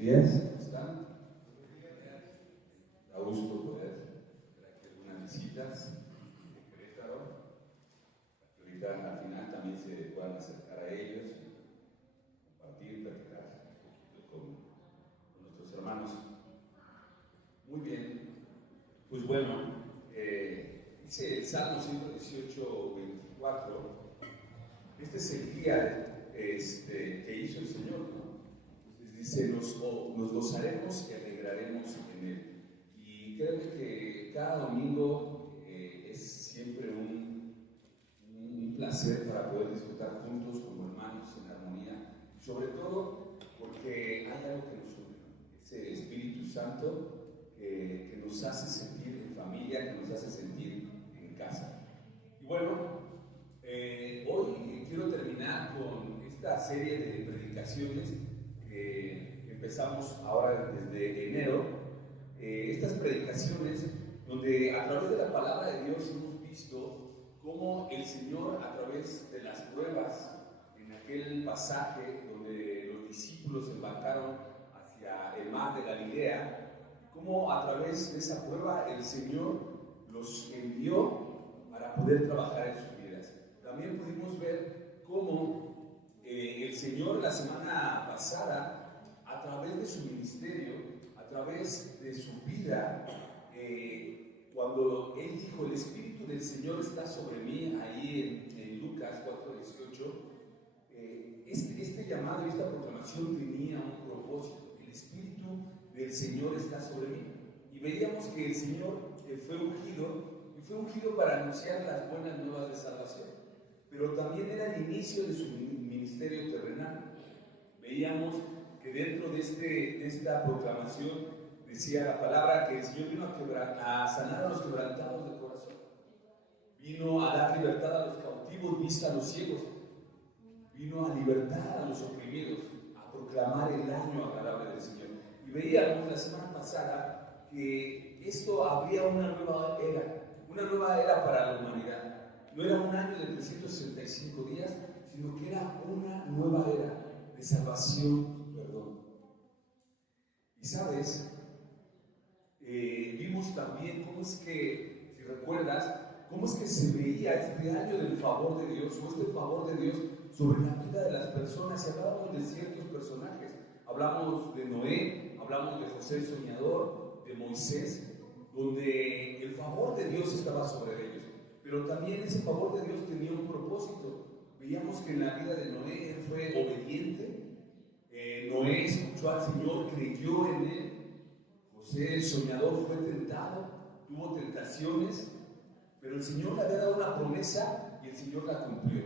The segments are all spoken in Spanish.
días, ¿cómo están? Da gusto poder tener aquí algunas visitas de Querétaro, que ahorita al final también se puedan acercar a ellos, compartir, platicar un poquito con nuestros hermanos. Muy bien, pues bueno, dice el Salmo 118, 24, este es el día que hizo el Señor, ¿no? Dice, nos gozaremos y alegraremos en Él. Y créanme que cada domingo es siempre un placer para poder disfrutar juntos como hermanos en armonía, sobre todo porque hay algo que nos une, ese Espíritu Santo que nos hace sentir en familia, que nos hace sentir en casa. Y bueno, hoy quiero terminar con esta serie de predicaciones que empezamos ahora desde enero, estas predicaciones donde a través de la palabra de Dios hemos visto cómo el Señor, a través de las pruebas, en aquel pasaje donde los discípulos se embarcaron hacia el mar de Galilea, cómo a través de esa prueba el Señor los envió para poder trabajar en sus vidas. También pudimos ver cómo el Señor la semana pasada, a través de su ministerio, a través de su vida, cuando Él dijo, el Espíritu del Señor está sobre mí, ahí en Lucas 4:18, este llamado y esta proclamación tenía un propósito. El Espíritu del Señor está sobre mí. Y veíamos que el Señor fue ungido para anunciar las buenas nuevas de salvación, pero también era el inicio de su ministerio terrenal. Veíamos que dentro de esta proclamación decía la palabra que el Señor vino a sanar a los quebrantados de corazón, vino a dar libertad a los cautivos, vista a los ciegos, vino a libertar a los oprimidos, a proclamar el año agradable del Señor. Y veíamos la semana pasada que esto habría una nueva era para la humanidad. No era un año de 365 días, sino que era una nueva era de salvación y perdón. Y sabes, vimos también cómo es que, si recuerdas, cómo es que se veía este año del favor de Dios, o este favor de Dios sobre la vida de las personas. Y hablábamos de ciertos personajes, hablamos de Noé, hablamos de José el soñador, de Moisés, donde el favor de Dios estaba sobre ellos, pero también ese favor de Dios tenía un propósito. Veíamos que en la vida de Noé él fue obediente, Noé escuchó al Señor, creyó en Él. José el soñador fue tentado, tuvo tentaciones, pero el Señor le había dado una promesa y el Señor la cumplió.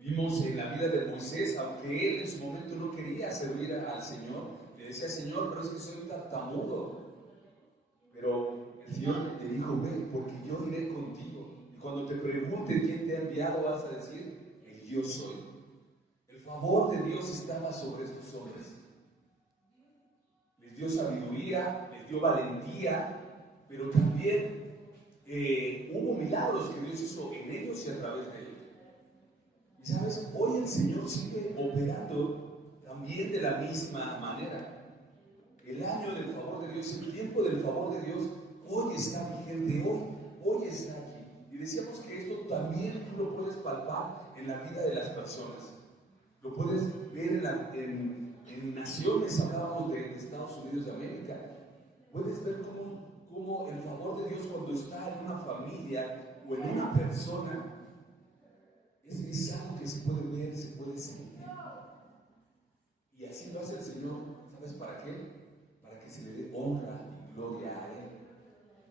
Vimos en la vida de Moisés, aunque él en su momento no quería servir al Señor, le decía, Señor, pero es que soy un tartamudo. Pero el Señor le dijo, ven, porque yo iré contigo. Y cuando te pregunten quién te ha enviado, vas a decir, el yo soy. El favor de Dios estaba sobre estos hombres. Les dio sabiduría, les dio valentía, pero también hubo milagros que Dios hizo en ellos y a través de ellos. Y sabes, hoy el Señor sigue operando también de la misma manera. El año del favor de Dios, el tiempo del favor de Dios, hoy está vigente, hoy está aquí. Y decíamos que esto también tú lo puedes palpar en la vida de las personas. Lo puedes ver en naciones, hablábamos de Estados Unidos de América. Puedes ver cómo el favor de Dios cuando está en una familia o en una persona, es algo que se puede ver, se puede sentir. Y así lo hace el Señor. ¿Sabes para qué? Para que se le dé honra y gloria a Él.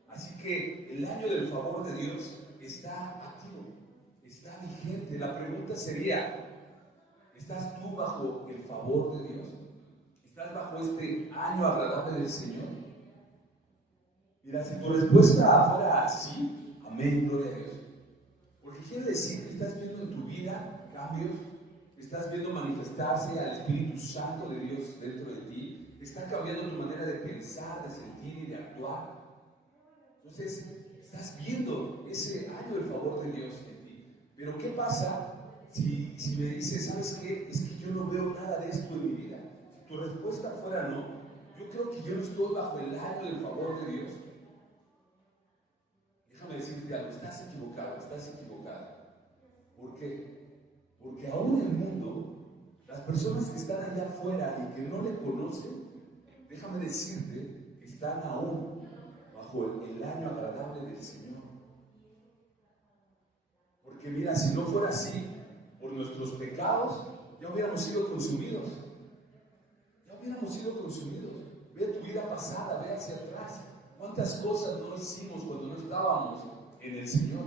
Así que el año del favor de Dios está activo, está vigente. La pregunta sería, ¿estás tú bajo el favor de Dios? ¿Estás bajo este año agradable del Señor? Mira, si tu respuesta fuera sí, amén, gloria a Dios. Porque quiere decir que estás viendo en tu vida cambios, estás viendo manifestarse al Espíritu Santo de Dios dentro de ti, está cambiando tu manera de pensar, de sentir y de actuar. Entonces, estás viendo ese año del favor de Dios en ti. Pero ¿qué pasa si me dices, ¿sabes qué? Es que yo no veo nada de esto en mi vida. Tu tu respuesta fuera no, yo creo que yo no estoy bajo el año del favor de Dios. Déjame decirte algo, estás equivocado, estás equivocada. ¿Por qué? Porque aún en el mundo, las personas que están allá afuera y que no le conocen, déjame decirte que están aún bajo el año agradable del Señor. Porque mira, si no fuera así, por nuestros pecados, ya hubiéramos sido consumidos. Ya hubiéramos sido consumidos. Ve tu vida pasada, ve hacia atrás. ¿Cuántas cosas no hicimos cuando no estábamos en el Señor?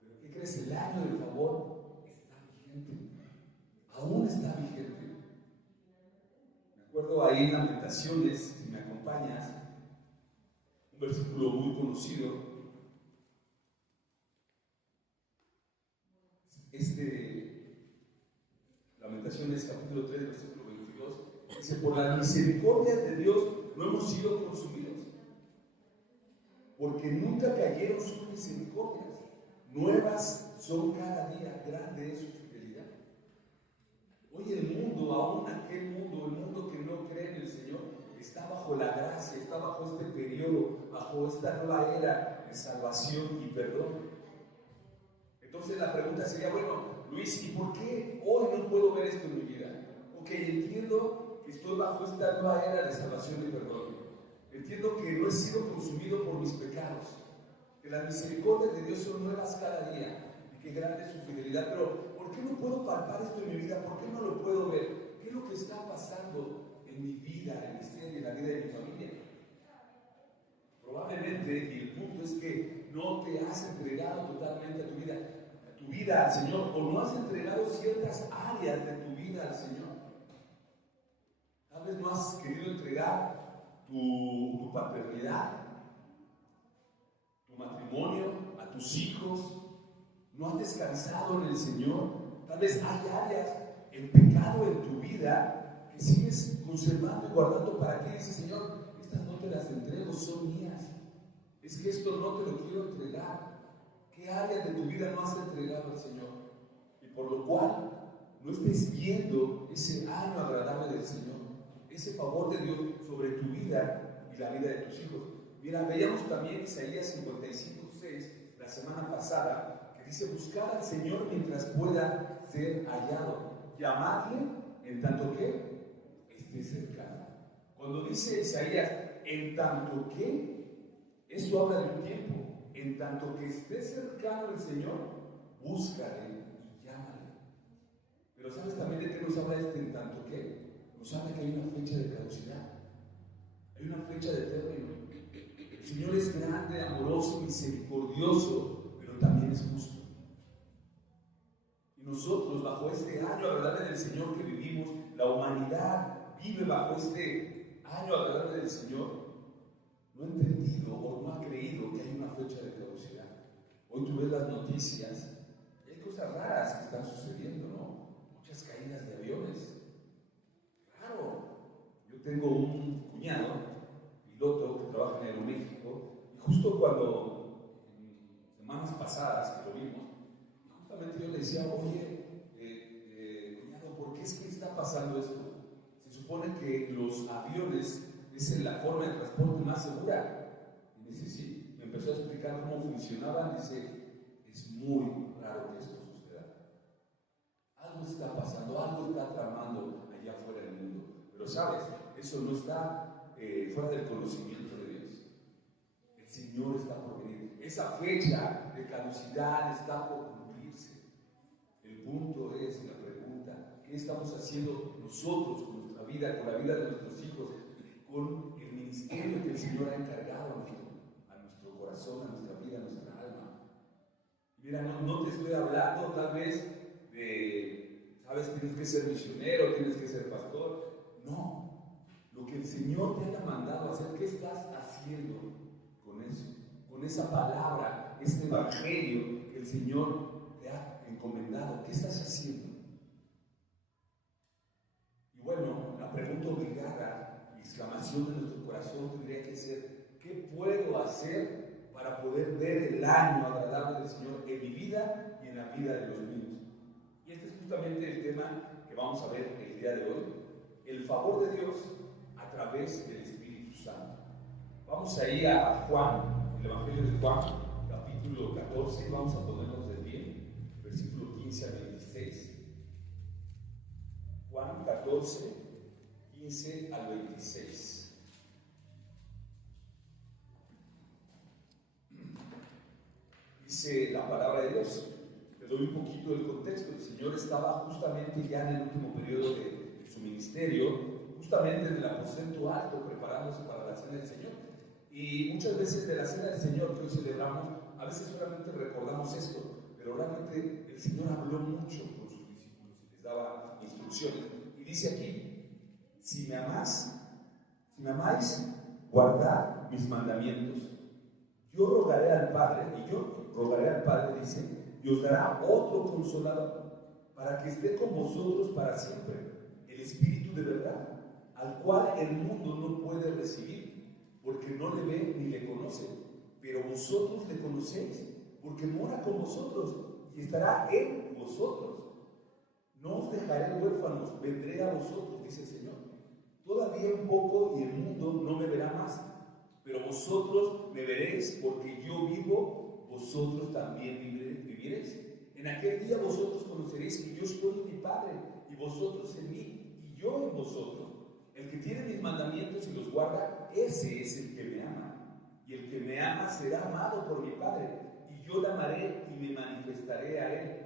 Pero ¿qué crees? El año del favor está vigente. Aún está vigente. Me acuerdo ahí en Lamentaciones, si me acompañas, un versículo muy conocido. Lamentaciones capítulo 3, versículo 22, dice: por las misericordias de Dios no hemos sido consumidos, porque nunca cayeron sus misericordias, nuevas son cada día, grande es su fidelidad. Hoy el mundo, aún aquel mundo, el mundo que no cree en el Señor, está bajo la gracia, está bajo este periodo, bajo esta nueva era de salvación y perdón. Entonces la pregunta sería, bueno, Luis, ¿y por qué hoy no puedo ver esto en mi vida? Ok, entiendo que estoy bajo esta nueva era de salvación y perdón. Entiendo que no he sido consumido por mis pecados, que las misericordias de Dios son nuevas cada día y que grande es su fidelidad. Pero ¿por qué no puedo palpar esto en mi vida? ¿Por qué no lo puedo ver? ¿Qué es lo que está pasando en mi vida, en mi ser y en la vida de mi familia? Probablemente, y el punto es que no te has entregado totalmente a tu vida al Señor, o no has entregado ciertas áreas de tu vida al Señor. Tal vez no has querido entregar tu paternidad, tu matrimonio, a tus hijos. No has descansado en el Señor. Tal vez hay áreas en pecado en tu vida que sigues conservando y guardando para ti. Dice: Señor, estas no te las entrego, son mías. Es que esto no te lo quiero entregar. ¿Qué áreas de tu vida no has entregado al Señor? Y por lo cual no estés viendo ese año agradable del Señor, ese favor de Dios sobre tu vida y la vida de tus hijos. Mira, veíamos también Isaías 55:6 la semana pasada, que dice: buscar al Señor mientras pueda ser hallado, llamadle en tanto que esté cercano. Cuando dice Isaías en tanto que, eso habla de un tiempo. En tanto que esté cercano el Señor, búscale y llámale. Pero ¿sabes también de qué nos habla en tanto que? Nos habla que hay una fecha de caducidad, hay una fecha de término. El Señor es grande, amoroso, misericordioso, pero también es justo. Y nosotros, bajo este año agradable del Señor que vivimos, la humanidad vive bajo este año agradable del Señor, no ha entendido o no ha creído que hay una fecha de caducidad. Hoy tú ves las noticias y hay cosas raras que están sucediendo, ¿no? Muchas caídas de aviones. Raro. Yo tengo un cuñado, piloto, que trabaja en Aeroméxico, y justo cuando, en semanas pasadas que lo vimos, justamente yo le decía: oye, cuñado, ¿por qué es que está pasando esto? Se supone que los aviones es la forma de transporte más segura. Y dice: sí. Me empezó a explicar cómo funcionaban. Dice: es muy raro que esto suceda. Algo está pasando, algo está tramando allá afuera del mundo. Pero sabes, eso no está fuera del conocimiento de Dios. El Señor está por venir. Esa fecha de caducidad está por cumplirse. El punto es la pregunta: ¿qué estamos haciendo nosotros con nuestra vida, con la vida de nuestros hijos, con el ministerio que el Señor ha encargado a nuestro corazón, a nuestra vida, a nuestra alma? Mira, no te estoy hablando tal vez de, sabes, tienes que ser misionero, tienes que ser pastor. No, lo que el Señor te haya mandado a hacer, ¿qué estás haciendo con eso? Con esa palabra, este evangelio que el Señor te ha encomendado, ¿qué estás haciendo? Y bueno, la pregunta obligada, exclamación de nuestro corazón tendría que ser: ¿qué puedo hacer para poder ver el año agradable del Señor en mi vida y en la vida de los míos? Y este es justamente el tema que vamos a ver el día de hoy. el favor de Dios a través del Espíritu Santo. Vamos ahí a Juan, el Evangelio de Juan, capítulo 14, vamos a ponernos de pie, versículo 15 al 26. Juan 14, 15 al 26. Dice la palabra de Dios. Te doy un poquito del contexto. El Señor estaba justamente ya en el último periodo de su ministerio, justamente en el aposento alto, preparándose para la cena del Señor. Y muchas veces de la cena del Señor que hoy celebramos, a veces solamente recordamos esto, pero realmente el Señor habló mucho con sus discípulos y les daba instrucciones. Y dice aquí: si me amáis, guardad mis mandamientos. Yo rogaré al Padre, dice, y os dará otro consolador, para que esté con vosotros para siempre, el Espíritu de verdad, al cual el mundo no puede recibir, porque no le ve ni le conoce, pero vosotros le conocéis, porque mora con vosotros y estará en vosotros. No os dejaré huérfanos, vendré a vosotros, dice el Señor. Todavía un poco y el mundo no me verá más, pero vosotros me veréis, porque yo vivo, vosotros también viviréis. En aquel día vosotros conoceréis que yo estoy en mi Padre, y vosotros en mí, y yo en vosotros. El que tiene mis mandamientos y los guarda, ese es el que me ama. Y el que me ama será amado por mi Padre, y yo le amaré y me manifestaré a él.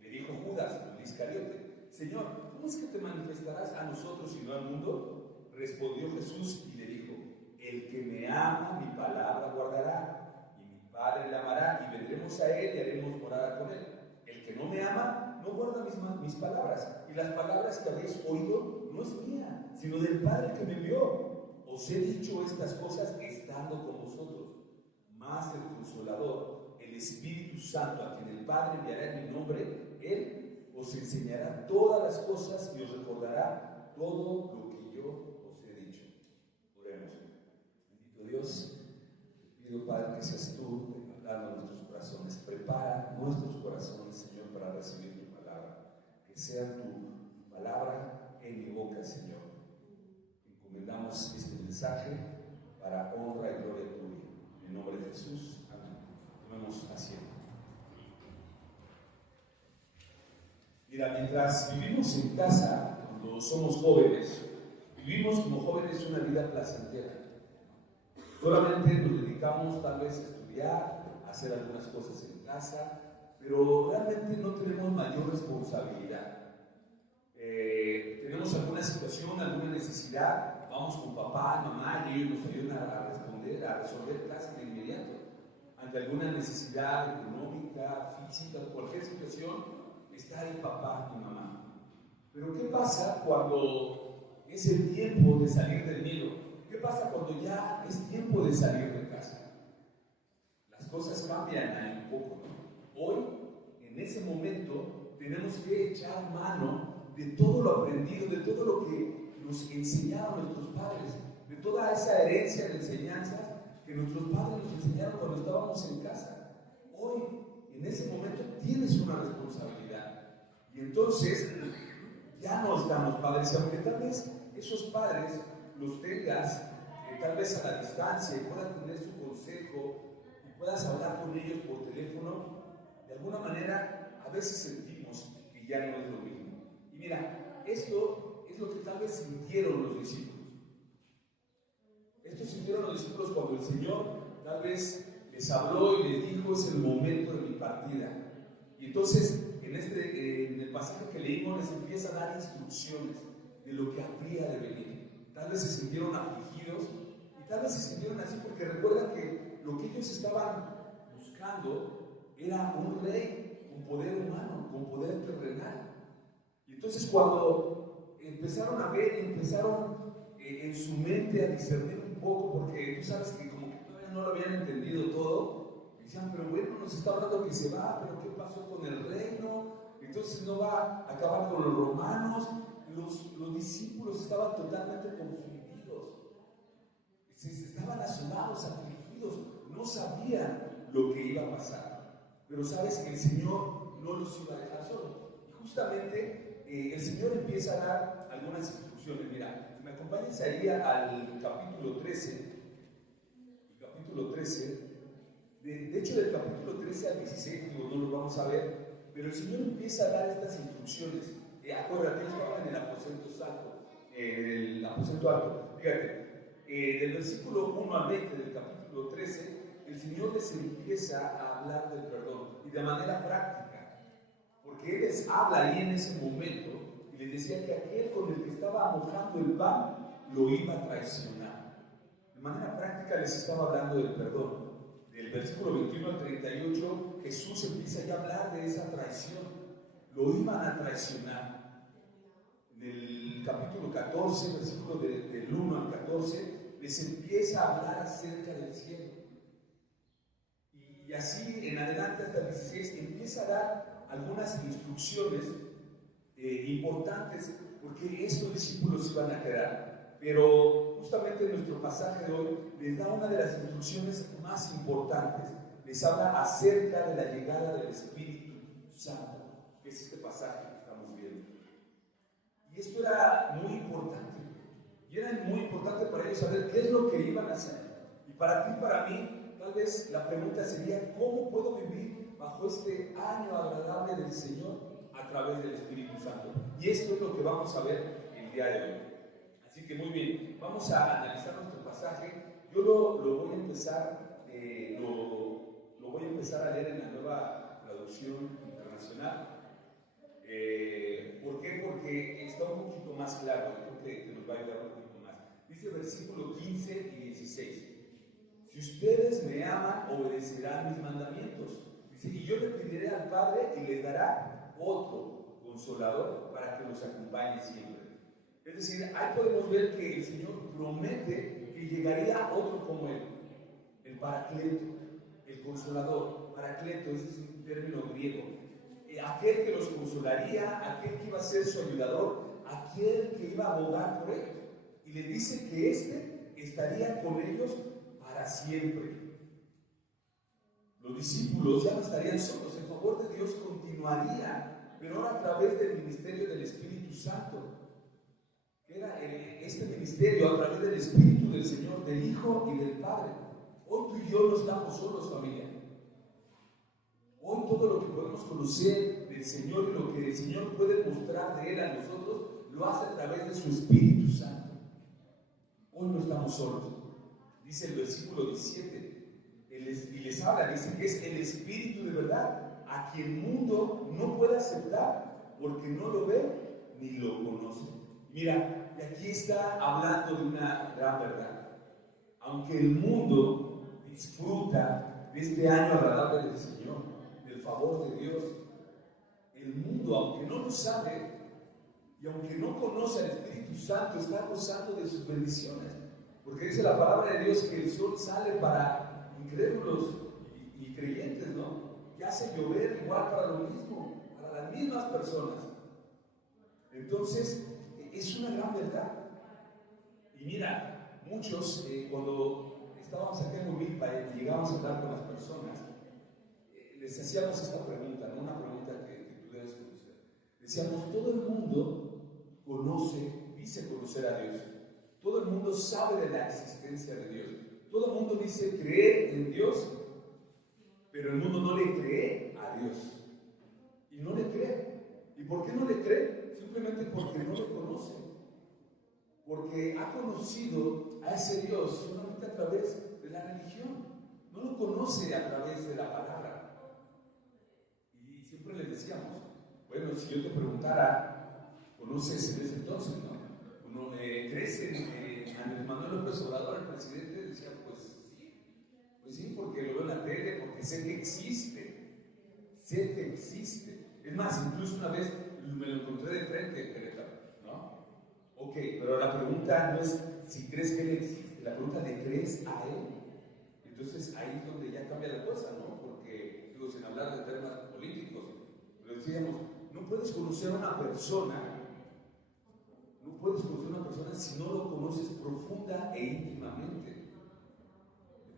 Le dijo Judas, el Iscariote: Señor, ¿cómo es que te manifestarás a nosotros y no al mundo? Respondió Jesús y le dijo: el que me ama, mi palabra guardará, y mi Padre le amará, y vendremos a él y haremos morada con él. El que no me ama, no guarda mis palabras, y las palabras que habéis oído no es mía, sino del Padre que me envió. Os he dicho estas cosas estando con vosotros. Mas el Consolador, el Espíritu Santo, a quien el Padre enviará en mi nombre, Él os enseñará todas las cosas y os recordará todo lo que yo os he dicho. Oremos. Bendito Dios, te pido, Padre, que seas tú hablando a nuestros corazones. Prepara nuestros corazones, Señor, para recibir tu palabra. Que sea tu palabra en mi boca, Señor. Encomendamos este mensaje para honra y gloria tuya. En el nombre de Jesús, amén. Tomemos asiento. Mira, mientras vivimos en casa, cuando somos jóvenes, vivimos como jóvenes una vida placentera. Solamente nos dedicamos tal vez a estudiar, a hacer algunas cosas en casa, pero realmente no tenemos mayor responsabilidad. Tenemos alguna situación, alguna necesidad, vamos con papá, mamá, y ellos nos ayudan a resolver casi de inmediato. Ante alguna necesidad económica, física, cualquier situación, está ahí papá y mamá. Pero ¿qué pasa cuando es el tiempo de salir del nido? ¿Qué pasa cuando ya es tiempo de salir de casa? Las cosas cambian ahí un poco, ¿no? Hoy, en ese momento, tenemos que echar mano de todo lo aprendido, de todo lo que nos enseñaron nuestros padres, de toda esa herencia de enseñanzas que nuestros padres nos enseñaron cuando estábamos en casa. Hoy, en ese momento, tienes una responsabilidad. Y entonces, ya no están los padres, y aunque tal vez esos padres los tengas, tal vez a la distancia, y puedas tener su consejo, y puedas hablar con ellos por teléfono, de alguna manera, a veces sentimos que ya no es lo mismo. Y mira, esto es lo que tal vez sintieron los discípulos. Esto sintieron los discípulos cuando el Señor tal vez les habló y les dijo: es el momento de mi partida. Y entonces, en el pasaje que leímos, les empieza a dar instrucciones de lo que habría de venir. Tal vez se sintieron afligidos y tal vez se sintieron así porque recuerdan que lo que ellos estaban buscando era un rey con poder humano, con poder terrenal. Y entonces, cuando empezaron a ver y empezaron en su mente a discernir un poco, porque tú sabes que como que todavía no lo habían entendido todo, decían: pero bueno, nos está hablando que se va, pero ¿qué pasó con el reino? Entonces no va a acabar con los romanos. Los discípulos estaban totalmente confundidos, estaban asomados, afligidos, no sabían lo que iba a pasar. Pero sabes que el Señor no los iba a dejar solos. Y justamente el Señor empieza a dar algunas instrucciones. Mira, si me acompañas ahí al capítulo 13, el capítulo 13, de hecho del capítulo 13 al 16, digo, no lo vamos a ver, pero el Señor empieza a dar estas instrucciones. Acuérdate, ellos estaban en el aposento alto. Fíjate, del versículo 1 al 20 del capítulo 13, el Señor les empieza a hablar del perdón y de manera práctica, porque Él les habla ahí en ese momento y les decía que aquel con el que estaba mojando el pan lo iba a traicionar. De manera práctica les estaba hablando del perdón. Del versículo 21 al 38, Jesús empieza ya a hablar de esa traición. Lo iban a traicionar. En el capítulo 14, versículo del 1 al 14, les empieza a hablar acerca del cielo. Y así en adelante hasta el 16 empieza a dar algunas instrucciones importantes, porque estos discípulos iban a quedar. Pero justamente en nuestro pasaje de hoy les da una de las instrucciones más importantes. Les habla acerca de la llegada del Espíritu Santo, que es este pasaje que estamos viendo. Y esto era muy importante. Y era muy importante para ellos saber qué es lo que iban a hacer. Y para ti, para mí, tal vez la pregunta sería: ¿cómo puedo vivir bajo este año agradable del Señor a través del Espíritu Santo? Y esto es lo que vamos a ver el día de hoy. Así que muy bien, vamos a analizar nuestro pasaje. Yo lo voy a empezar, lo voy a empezar a leer en la Nueva Traducción Internacional. ¿Por qué? Porque está un poquito más claro, creo que nos va a ayudar un poquito más. Dice versículo 15 y 16: si ustedes me aman, obedecerán mis mandamientos. Dice, y yo le pediré al Padre y les dará otro consolador para que los acompañe siempre. Es decir, ahí podemos ver que el Señor promete que llegaría otro como Él, el Paracleto, el Consolador. Paracleto, ese es un término griego. Aquel que los consolaría, aquel que iba a ser su ayudador, aquel que iba a abogar por ellos. Y les dice que éste estaría con ellos para siempre. Los discípulos ya no estarían solos, el favor de Dios continuaría, pero ahora a través del ministerio del Espíritu Santo. Era este ministerio a través del Espíritu del Señor, del Hijo y del Padre. Hoy tú y yo no estamos solos, familia. Hoy todo lo que podemos conocer del Señor y lo que el Señor puede mostrar de Él a nosotros, lo hace a través de su Espíritu Santo. Hoy no estamos solos. Dice el versículo 17, y les habla, dice que es el Espíritu de verdad, a quien el mundo no puede aceptar, porque no lo ve ni lo conoce. Mira, y aquí está hablando de una gran verdad. Aunque el mundo disfruta de este año agradable del Señor, del favor de Dios, el mundo, aunque no lo sabe y aunque no conoce al Espíritu Santo, está gozando de sus bendiciones. Porque dice la palabra de Dios que el sol sale para incrédulos y creyentes, ¿no? Que hace llover igual para lo mismo, para las mismas personas. Entonces, es una gran verdad. Y mira, muchos, cuando estábamos aquí en Humilpa y llegábamos a hablar con las personas, les hacíamos esta pregunta, ¿no? Una pregunta que tú debes conocer. Decíamos, todo el mundo dice conocer a Dios. Todo el mundo sabe de la existencia de Dios. Todo el mundo dice creer en Dios, pero el mundo no le cree a Dios. Y no le cree. ¿Y por qué no le cree? Simplemente porque no le conoce. Porque ha conocido a ese Dios solamente a través de la religión. No lo conoce a través de la palabra. Y siempre les decíamos, bueno, si yo te preguntara, ¿conoces en ese entonces, no? ¿Crees en Andrés Manuel López Obrador, el presidente? Decía, pues sí, porque lo veo en la tele, porque sé que existe. Es más, incluso una vez me lo encontré de frente, ¿no? Ok, pero la pregunta no es si crees que Él existe, la pregunta ¿le crees a Él? Entonces ahí es donde ya cambia la cosa, ¿no? Porque, digo, sin hablar de temas políticos, pero decíamos, no puedes conocer a una persona si no lo conoces profunda e íntimamente.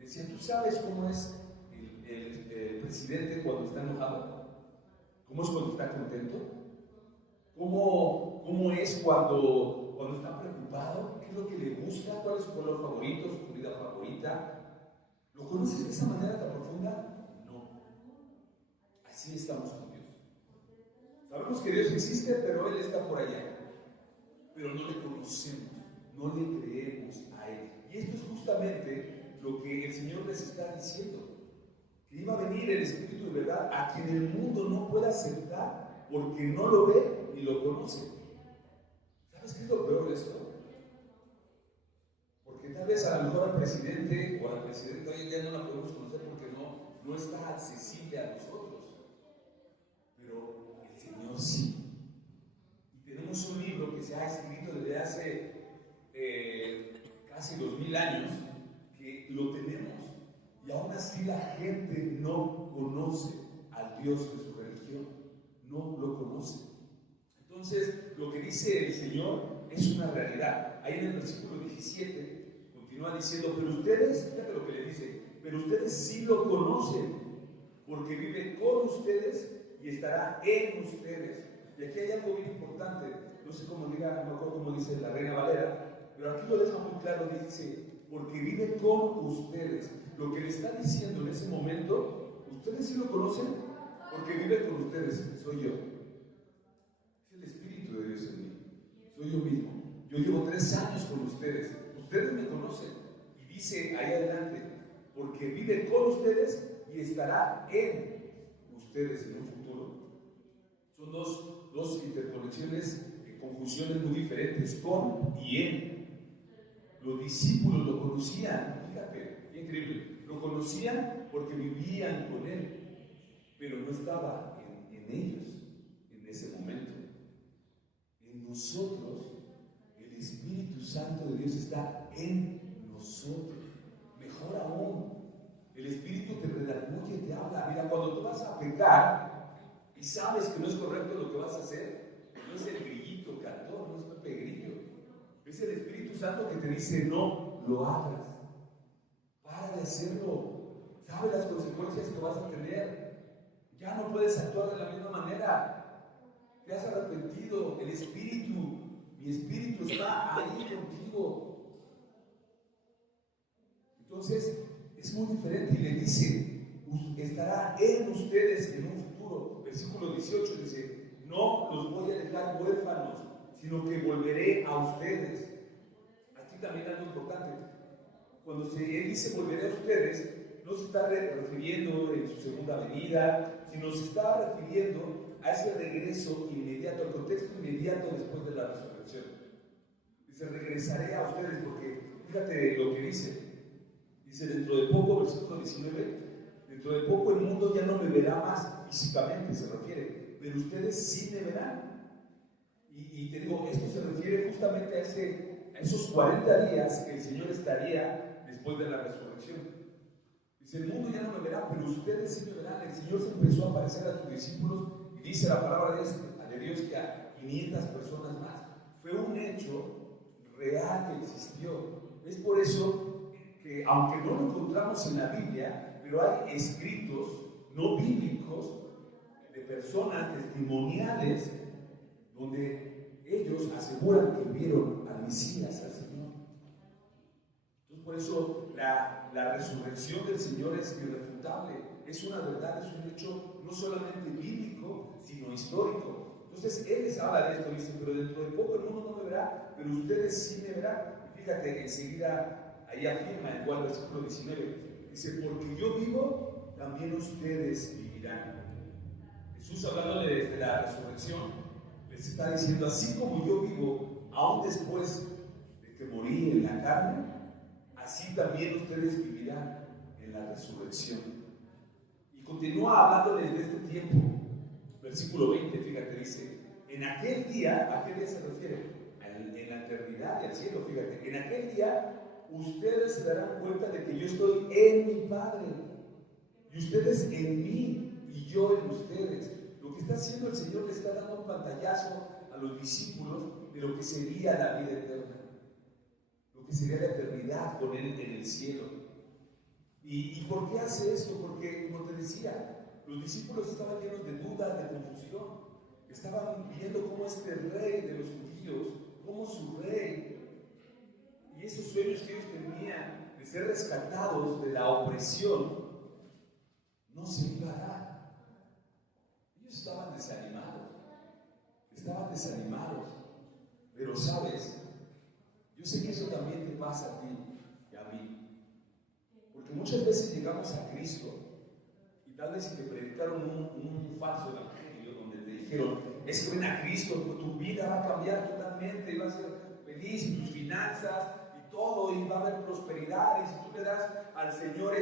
Decía, ¿tú sabes cómo es el presidente cuando está enojado? ¿Cómo es cuando está contento? ¿Cómo es cuando está preocupado? ¿Qué es lo que le gusta? ¿Cuál es su color favorito? ¿Su comida favorita? ¿Lo conoces de esa manera tan profunda? No. Así estamos con Dios. Sabemos que Dios existe, pero Él está por allá. Pero no le conocemos, no le creemos a Él. Y esto es justamente lo que el Señor les está diciendo. Que iba a venir el Espíritu de verdad a quien el mundo no puede aceptar porque no lo ve ni lo conoce. ¿Sabes qué es lo peor de esto? Porque tal vez a lo mejor al presidente o a la presidenta hoy en día no la podemos conocer porque no está accesible a nosotros. Pero el Señor sí. Y tenemos un libro que se ha escrito desde hace casi 2000 años que lo tenemos. Y aún así la gente no conoce al Dios de su religión, no lo conoce. Entonces, lo que dice el Señor es una realidad. Ahí en el versículo 17 continúa diciendo, pero ustedes, fíjate lo que le dice, pero ustedes sí lo conocen, porque vive con ustedes y estará en ustedes. Y aquí hay algo bien importante, no sé cómo diga, no me acuerdo cómo dice la Reina Valera, pero aquí lo deja muy claro, dice, porque vive con ustedes. Lo que le está diciendo en ese momento, ustedes sí lo conocen, porque vive con ustedes, soy yo. Es el Espíritu de Dios en mí, soy yo mismo. Yo llevo 3 años con ustedes, ustedes me conocen. Y dice ahí adelante, porque vive con ustedes y estará en ustedes en un futuro. Son dos interconexiones, conjunciones muy diferentes, con y en. Los discípulos lo conocían, fíjate, qué increíble, lo conocían porque vivían con Él, pero no estaba en ellos en ese momento. En nosotros, el Espíritu Santo de Dios está en nosotros. Mejor aún, el Espíritu te redarguye, te habla. Mira, cuando tú vas a pecar y sabes que no es correcto lo que vas a hacer, no es el grillito cantor, no es Pepe Grillo. Es el Espíritu Santo que te dice, no lo hagas. Para de hacerlo. Sabe las consecuencias que vas a tener. Ya no puedes actuar de la misma manera. Te has arrepentido. El Espíritu, mi Espíritu está ahí contigo. Entonces, es muy diferente. Y le dice, estará en ustedes en un futuro. Versículo 18 dice, no los voy a dejar huérfanos, sino que volveré a ustedes. Aquí también algo importante. Cuando Él dice volveré a ustedes, no se está refiriendo en su segunda venida, sino se está refiriendo a ese regreso inmediato, al contexto inmediato después de la resurrección. Dice, regresaré a ustedes, porque fíjate lo que dice. Dice, dentro de poco, versículo 19, dentro de poco el mundo ya no me verá más, físicamente se refiere, pero ustedes sí me verán. Y te digo, esto se refiere justamente a esos 40 días que el Señor estaría después de la resurrección. Dice, el mundo ya no me verá, pero ustedes sí me verán. El Señor se empezó a aparecer a sus discípulos y dice la palabra de Dios que a 500 personas más. Fue un hecho real que existió. Es por eso que, aunque no lo encontramos en la Biblia, pero hay escritos no bíblicos de personas testimoniales donde ellos aseguran que vieron al Mesías, al Señor. Entonces, por eso la resurrección del Señor es irrefutable, es una verdad, es un hecho no solamente bíblico, sino histórico. Entonces, Él les habla de esto, dice, pero dentro de poco el mundo no me verá, pero ustedes sí me verán. Y fíjate, enseguida ahí afirma en el versículo 19, dice, porque yo vivo, también ustedes vivirán. Jesús, hablando desde la resurrección, les está diciendo, así como yo vivo, aún después de que morí en la carne, así también ustedes vivirán en la resurrección. Y continúa hablándoles de este tiempo. Versículo 20, fíjate, dice, en aquel día, ¿a qué día se refiere? En la eternidad y al cielo, fíjate, en aquel día ustedes se darán cuenta de que yo estoy en mi Padre, y ustedes en mí, y yo en ustedes. Lo que está haciendo el Señor le está dando un pantallazo a los discípulos de lo que sería la vida eterna, lo que sería la eternidad con Él en el cielo. ¿Y por qué hace esto? Porque, como te decía, los discípulos estaban llenos de dudas, de confusión, estaban viendo cómo este rey de los judíos, cómo su rey, y esos sueños que ellos tenían de ser rescatados de la opresión, no se iba a dar. Ellos estaban desanimados, pero sabes, yo sé que eso también te pasa a ti y a mí, porque muchas veces llegamos a Cristo y tal vez si te predicaron un falso evangelio donde te dijeron, es que ven a Cristo, tu vida va a cambiar totalmente y vas a ser feliz y tus finanzas y todo, y va a haber prosperidad, y si tú le das al Señor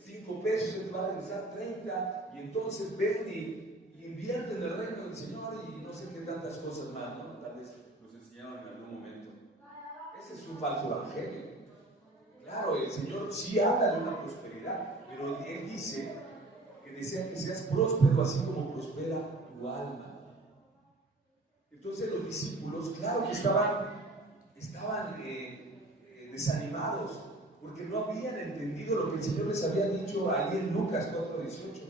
5 pesos, Él te va a regresar 30, y entonces ven y invierte en el reino del Señor, y no sé qué tantas cosas más, ¿no? Tal vez nos enseñaron en algún momento. Ese es un falso evangelio. Claro, el Señor sí habla de una prosperidad, pero Él dice que desea que seas próspero así como prospera tu alma. Entonces los discípulos, claro que estaban desanimados, porque no habían entendido lo que el Señor les había dicho ahí en Lucas 4:18.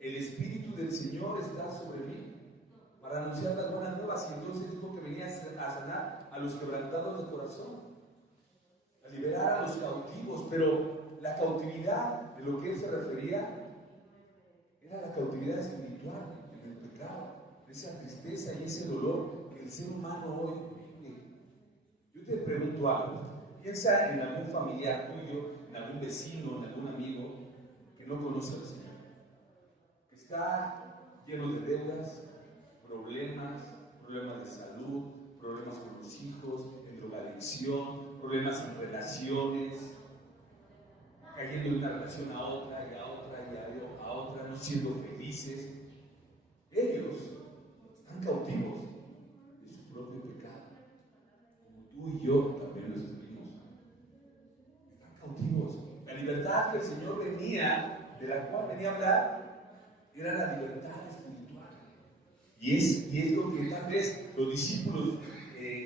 El Espíritu del Señor está sobre mí para anunciar las buenas nuevas, y entonces dijo que venía a sanar a los quebrantados de corazón, a liberar a los cautivos, pero la cautividad de lo que Él se refería era la cautividad espiritual, en el pecado, esa tristeza y ese dolor que el ser humano hoy vive. Yo te pregunto algo. Piensa en algún familiar tuyo, en algún vecino, en algún amigo que no conoce al Señor, que está lleno de deudas, problemas de salud, problemas con los hijos, en drogadicción, problemas en relaciones, cayendo de una relación a otra y a otra y a otra, no siendo felices. Ellos están cautivos de su propio pecado, como tú y yo también lo estuvimos. Están cautivos. La libertad que el Señor venía, de la cual venía a hablar, era la libertad espiritual. Y es lo que tal vez los discípulos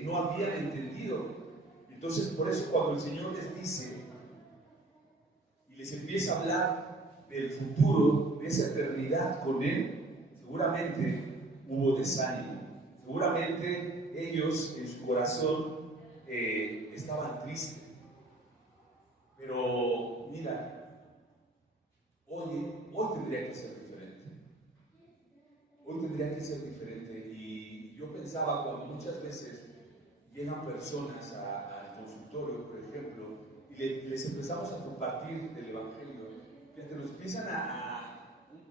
no habían entendido. Entonces, por eso cuando el Señor les dice y les empieza a hablar del futuro, de esa eternidad con Él, seguramente hubo desánimo. Seguramente ellos en su corazón estaban tristes. Pero mira, hoy tendría que ser diferente. Hoy tendría que ser diferente. Y yo pensaba, cuando muchas veces llegan personas al consultorio, por ejemplo, y les empezamos a compartir del Evangelio, fíjate, nos empiezan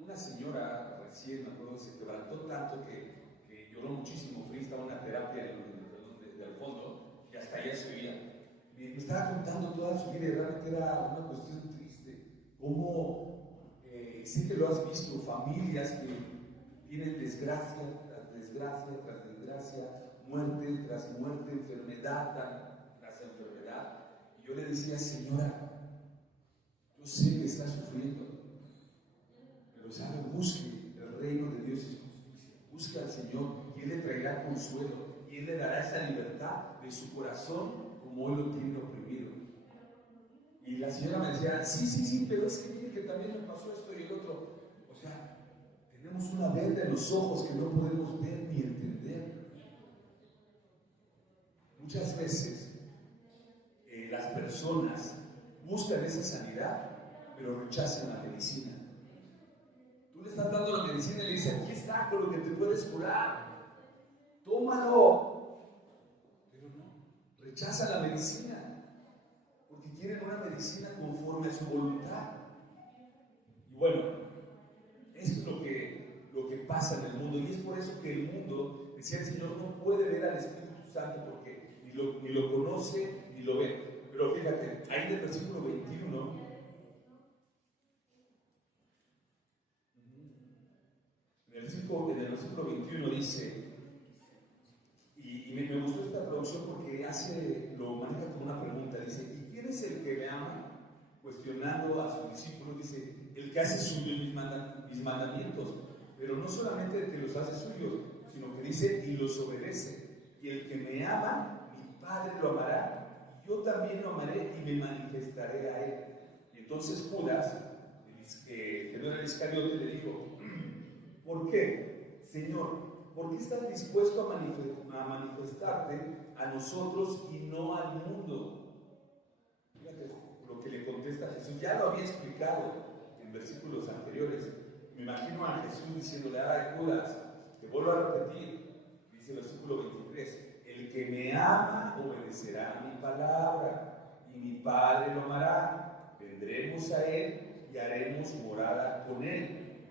una señora recién, me acuerdo, se quebrantó tanto que lloró muchísimo, fui a una terapia del fondo, y hasta ella se oía. Me estaba contando toda su vida y realmente era una cuestión triste. Cómo, sé que lo has visto, familias que tienen desgracia tras desgracia tras desgracia, muerte tras muerte, enfermedad tras enfermedad. Y yo le decía, señora, yo sé que está sufriendo, pero sabe, busque el reino de Dios y su justicia, busque al Señor y Él le traerá consuelo y Él le dará esa libertad de su corazón como hoy lo tiene oprimido. Y la señora me decía, sí, pero es que mire que también me pasó esto y el otro. O sea, tenemos una venda en los ojos que no podemos ver ni entender. Muchas veces las personas buscan esa sanidad, pero rechazan la medicina. Tú le estás dando la medicina y le dices, aquí está con lo que te puedes curar, tómalo. Pero no, rechazan la medicina, porque quieren una medicina conforme a su voluntad. Y bueno, esto es lo que pasa en el mundo, y es por eso que el mundo, decía el Señor, no puede ver al Espíritu Santo porque ni lo conoce ni lo ve. Pero fíjate, ahí en el versículo 21, en el versículo 21 dice, y me gustó esta traducción porque lo maneja como una pregunta, dice, ¿y quién es el que me ama? Cuestionando a sus discípulos, dice, el que hace suyos mis mandamientos, pero no solamente el que los hace suyos, sino que dice, y los obedece. Y el que me ama, mi Padre lo amará, y yo también lo amaré y me manifestaré a él. Y entonces Judas, que no era el Iscariote, le dijo, ¿por qué, Señor? ¿por qué estás dispuesto a manifestarte a nosotros y no al mundo? Fíjate lo que le contesta Jesús. Ya lo había explicado en versículos anteriores. Me imagino a Jesús diciéndole: ay, Judas, te vuelvo a repetir, dice el versículo 23, el que me ama obedecerá a mi palabra, y mi Padre lo amará. Vendremos a él y haremos morada con él.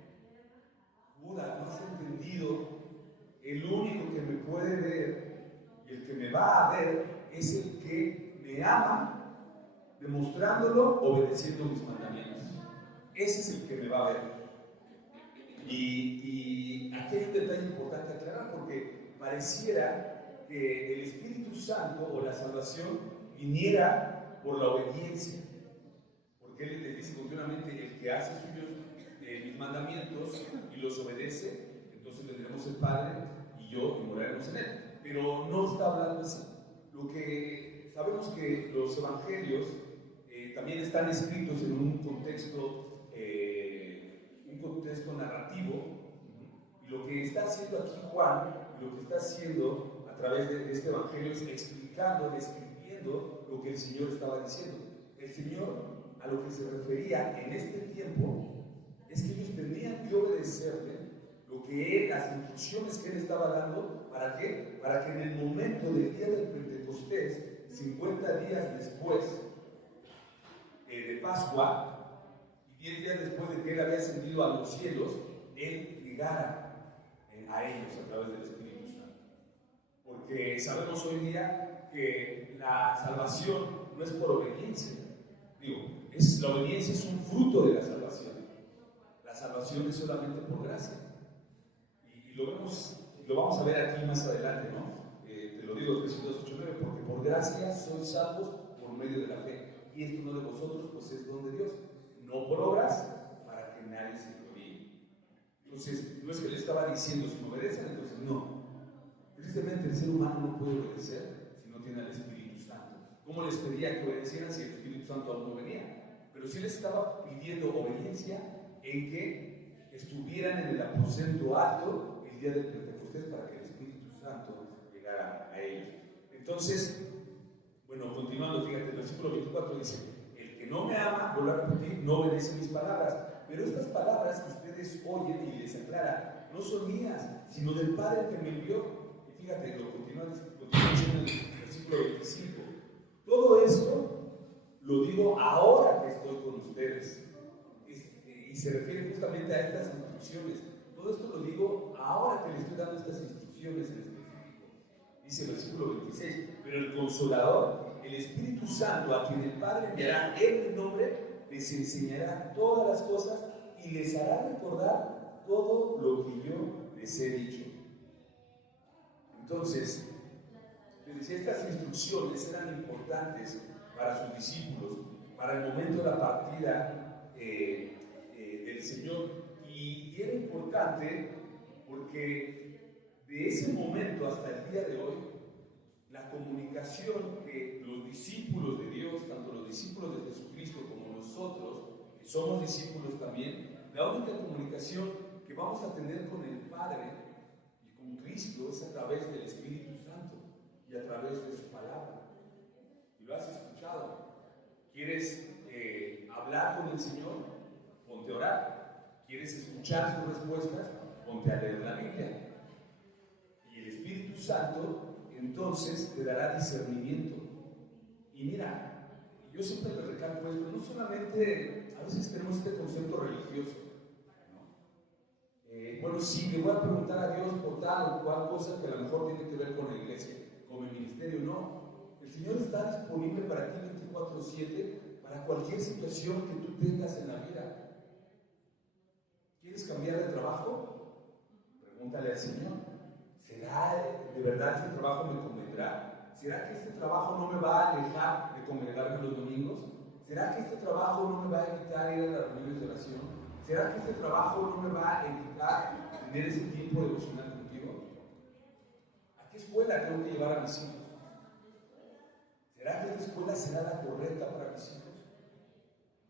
Judas, ¿no has entendido? El único que me puede ver y el que me va a ver es el que me ama, demostrándolo, obedeciendo mis mandamientos. Ese es el que me va a ver. Y aquí hay un detalle importante a aclarar, porque pareciera que el Espíritu Santo o la salvación viniera por la obediencia, porque Él les dice continuamente: el que hace suyos mis mandamientos y los obedece, entonces tendremos el Padre y yo y moraremos en Él. Pero no está hablando así. Lo que sabemos que los evangelios también están escritos en un contexto narrativo, y lo que está haciendo aquí Juan, y lo que está haciendo a través de este evangelio, es explicando, describiendo lo que el Señor estaba diciendo. El Señor, a lo que se refería en este tiempo, es que ellos tenían que obedecerle las instrucciones que Él estaba dando. ¿Para qué? Para que en el momento del día del Pentecostés, 50 días después de Pascua, 10 días después de que Él había ascendido a los cielos, Él llegara a ellos a través del Espíritu Santo. Porque sabemos hoy día que la salvación no es por obediencia. La obediencia es un fruto de la salvación. La salvación es solamente por gracia. Y lo vamos a ver aquí más adelante, ¿no? Te lo digo, Efesios 2:8-9, porque por gracia sois salvos por medio de la fe. Y esto no de vosotros, pues es don de Dios. No por obras, para que nadie se gloríe. Entonces, no es que le estaba diciendo: si me obedecen, entonces no. Tristemente, el ser humano no puede obedecer si no tiene al Espíritu Santo. ¿Cómo les pedía que obedecieran si el Espíritu Santo aún no venía? Pero sí les estaba pidiendo obediencia en que estuvieran en el aposento alto el día del Pentecostés, para que el Espíritu Santo llegara a ellos. Entonces, bueno, continuando, fíjate, el versículo 24 dice: que no me ama, vuelvo a repetir, no obedece mis palabras. Pero estas palabras que ustedes oyen y les aclara, no son mías, sino del Padre que me envió. Y fíjate, lo continúa diciendo en el versículo 25. Todo esto lo digo ahora que estoy con ustedes. Y se refiere justamente a estas instrucciones. Todo esto lo digo ahora que les estoy dando estas instrucciones en específico. Dice el versículo 26, pero el Consolador, el Espíritu Santo, a quien el Padre enviará en mi nombre, les enseñará todas las cosas y les hará recordar todo lo que yo les he dicho. Entonces, les decía, estas instrucciones eran importantes para sus discípulos, para el momento de la partida del Señor. Y era importante porque de ese momento hasta el día de hoy, la comunicación que los discípulos de Dios, tanto los discípulos de Jesucristo como nosotros, que somos discípulos también, la única comunicación que vamos a tener con el Padre y con Cristo es a través del Espíritu Santo y a través de su palabra. Y lo has escuchado. ¿Quieres hablar con el Señor? Ponte a orar. ¿Quieres escuchar sus respuestas? Ponte a leer la Biblia. Y el Espíritu Santo entonces te dará discernimiento. Y mira, yo siempre le recalco esto: no solamente, a veces tenemos este concepto religioso, ¿no? Bueno, sí, le voy a preguntar a Dios por tal o cual cosa que a lo mejor tiene que ver con la iglesia, con el ministerio. No, el Señor está disponible para ti 24/7, para cualquier situación que tú tengas en la vida. ¿Quieres cambiar de trabajo? Pregúntale al Señor: ¿será de verdad este trabajo me convendrá? ¿Será que este trabajo no me va a alejar de congregarme los domingos? ¿Será que este trabajo no me va a evitar ir a las reuniones de oración? ¿Será que este trabajo no me va a evitar tener ese tiempo devocional contigo? ¿A qué escuela tengo que llevar a mis hijos? ¿Será que esta escuela será la correcta para mis hijos?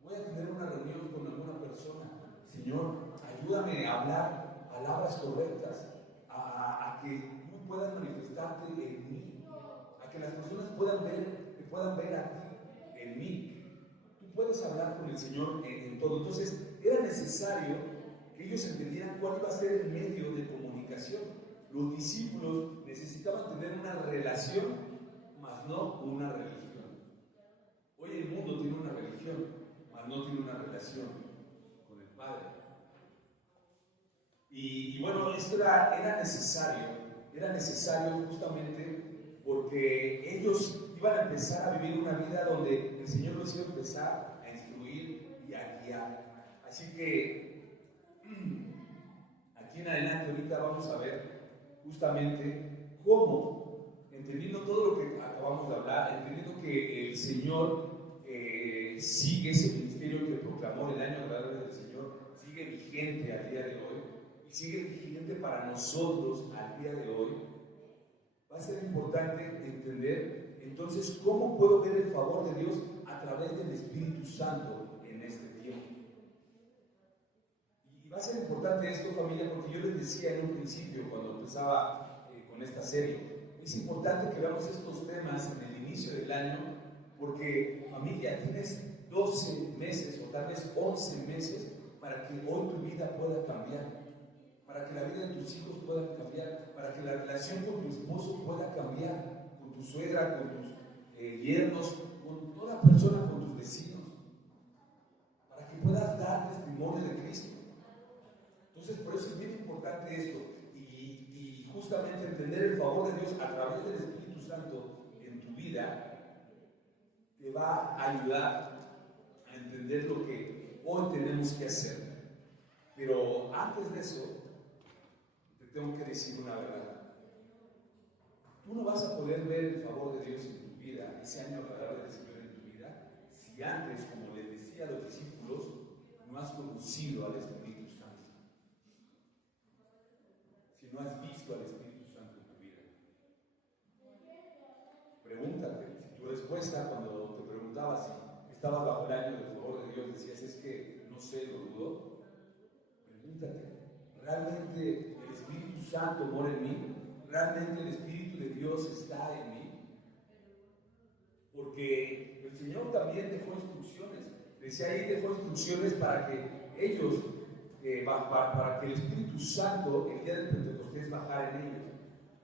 Voy a tener una reunión con alguna persona. Señor, ayúdame a hablar palabras correctas, a que tú puedas manifestarte en mí, a que las personas puedan ver a ti en mí. Tú puedes hablar con el Señor en todo. Entonces, era necesario que ellos entendieran cuál iba a ser el medio de comunicación. Los discípulos necesitaban tener una relación, mas no una religión. Hoy el mundo tiene una religión, mas no tiene una relación con el Padre. Y bueno, esto era necesario justamente porque ellos iban a empezar a vivir una vida donde el Señor los iba a empezar a instruir y a guiar. Así que aquí en adelante ahorita vamos a ver justamente cómo, entendiendo todo lo que acabamos de hablar, entendiendo que el Señor sigue ese ministerio que proclamó el año agradable del Señor, sigue vigente al día de hoy y sigue vigente para nosotros al día de hoy. Va a ser importante entender entonces cómo puedo ver el favor de Dios a través del Espíritu Santo en este tiempo. Y va a ser importante esto, familia, porque yo les decía en un principio cuando empezaba con esta serie, es importante que veamos estos temas en el inicio del año, porque familia, tienes 12 meses o tal vez 11 meses para que hoy tu vida pueda cambiar, para que la vida de tus hijos pueda cambiar, para que la relación con tu esposo pueda cambiar, con tu suegra, con tus yernos, con toda persona, con tus vecinos, para que puedas dar testimonio de Cristo. Entonces, por eso es bien importante esto y justamente entender el favor de Dios a través del Espíritu Santo en tu vida te va a ayudar a entender lo que hoy tenemos que hacer. Pero antes de eso, te tengo que decir una verdad. Tú no vas a poder ver el favor de Dios en tu vida, ese año agradable del Señor en tu vida, si antes, como les decía a los discípulos, no has conocido al Espíritu Santo. Si no has visto al Espíritu Santo en tu vida. Pregúntate, si tu respuesta cuando te preguntabas si estabas bajo el año del favor de Dios decías, es que no sé, lo dudo. Pregúntate, ¿realmente el Espíritu Santo mora en mí? ¿Realmente el Espíritu de Dios está en mí? Porque el Señor también dejó instrucciones. Decía ahí, dejó instrucciones para que ellos, para que el Espíritu Santo el día del Pentecostés bajara en ellos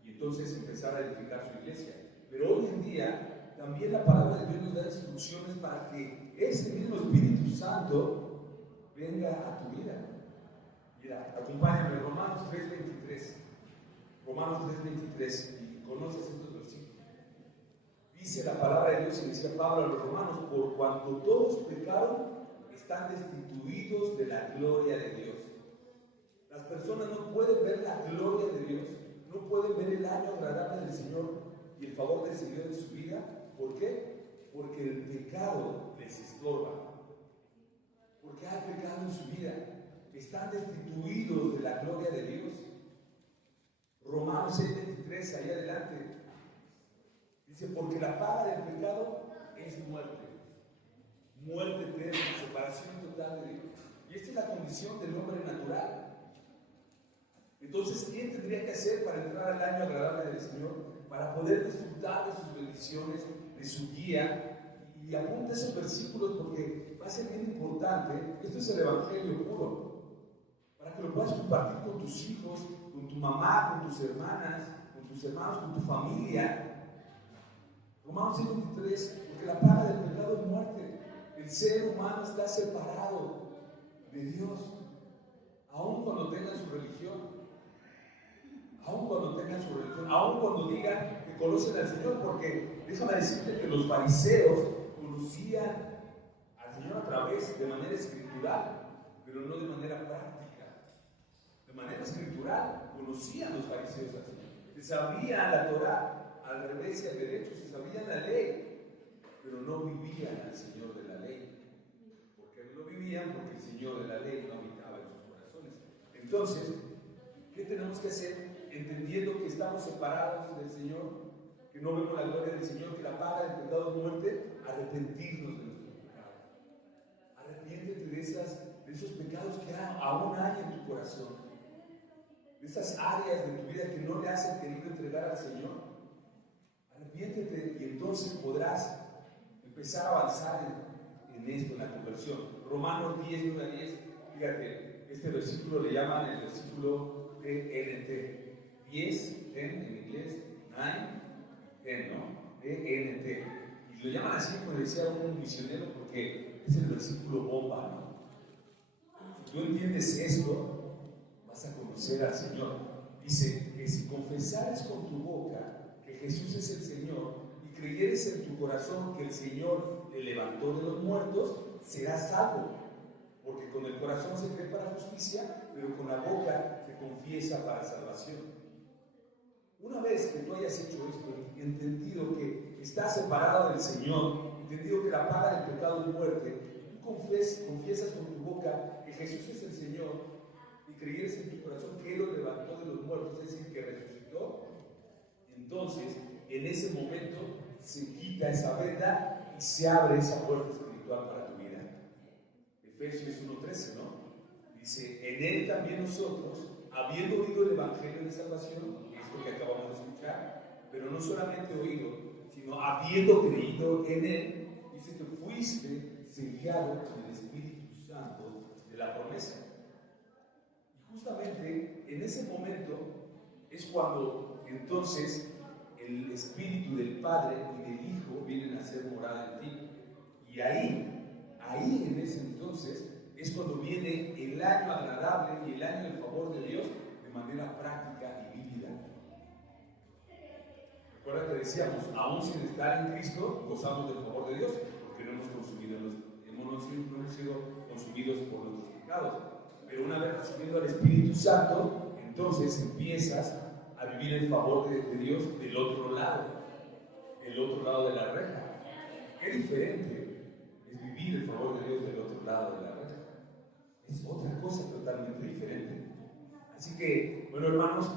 y entonces empezara a edificar su iglesia. Pero hoy en día también la palabra de Dios nos da instrucciones para que ese mismo Espíritu Santo venga a tu vida. Mira, acompáñame, Romanos 3:23. Romanos 3:23, y conoces estos versículos. Dice la palabra de Dios, y decía Pablo a los romanos, por cuanto todos pecaron, están destituidos de la gloria de Dios. Las personas no pueden ver la gloria de Dios, no pueden ver el año agradable del Señor y el favor del Señor en su vida. ¿Por qué? Porque el pecado les estorba. Porque hay pecado en su vida. Están destituidos de la gloria de Dios. Romanos 6:23, ahí adelante, dice, porque la paga del pecado es muerte. Muerte eterna, separación total de Dios. Y esta es la condición del hombre natural. Entonces, ¿qué tendría que hacer para entrar al año agradable del Señor? Para poder disfrutar de sus bendiciones, de su guía. Y apunta esos versículos porque va a ser bien importante. Esto es el Evangelio puro. Para que lo puedas compartir con tus hijos, con tu mamá, con tus hermanas, con tus hermanos, con tu familia. Romanos 6:23, porque la paga del pecado es muerte. El ser humano está separado de Dios, aun cuando tengan su religión. Aun cuando tengan su religión, aun cuando digan que conocen al Señor, porque déjame decirte que los fariseos conocían al Señor a través de manera escritural, pero no de manera práctica. De manera escritural conocían los fariseos al Señor, se sabían la Torá al revés y al derecho, se sabían la ley, pero no vivían al Señor de la ley. ¿Por qué no lo vivían? Porque el Señor de la ley no habitaba en sus corazones. Entonces, ¿qué tenemos que hacer? Entendiendo que estamos separados del Señor, que no vemos la gloria del Señor, que la paga del pecado es muerte, arrepentirnos de nuestros pecados. Arrepiéntete de esos pecados que aún hay en tu corazón, de esas áreas de tu vida que no le has querido entregar al Señor, arrepiéntete y entonces podrás empezar a avanzar en esto, en la conversión. Romanos 10, 9 a 10, fíjate, este versículo le llaman el versículo ENT. 10, 10 en inglés, 9, 10, ¿no? ENT. Y lo llaman así, como decía un misionero, porque es el versículo bomba, ¿no? Si tú entiendes esto, vas a conocer al Señor. Dice que si confesares con tu boca que Jesús es el Señor y creyeres en tu corazón que el Señor le levantó de los muertos, serás salvo. Porque con el corazón se cree para justicia, pero con la boca se confiesa para salvación. Una vez que tú hayas hecho esto, entendido que estás separado del Señor, entendido que la paga del pecado es muerte, tú confiesas con tu boca que Jesús es el Señor y creyeres en tu corazón que Él lo levantó de los muertos, es decir, que resucitó, entonces en ese momento se quita esa venda y se abre esa puerta espiritual para tu vida. Efesios 1:13, ¿no? Dice, en Él también nosotros, habiendo oído el Evangelio de salvación, esto que acabamos de escuchar, pero no solamente oído, sino habiendo creído en Él, dice que fuiste sellado con el Espíritu Santo de la promesa. Y justamente en ese momento es cuando entonces el Espíritu del Padre y del Hijo vienen a ser morada en ti. Y ahí en ese entonces es cuando viene el año agradable y el año del favor de Dios de manera práctica y vívida. Recuerda que decíamos, aún sin estar en Cristo, gozamos del favor de Dios, porque no hemos sido consumidos por nuestros pecados. Pero una vez recibiendo al Espíritu Santo, entonces empiezas a vivir el favor de Dios del otro lado de la reja. Qué diferente es vivir el favor de Dios del otro lado de la reja. Es otra cosa totalmente diferente. Así que, bueno, hermanos,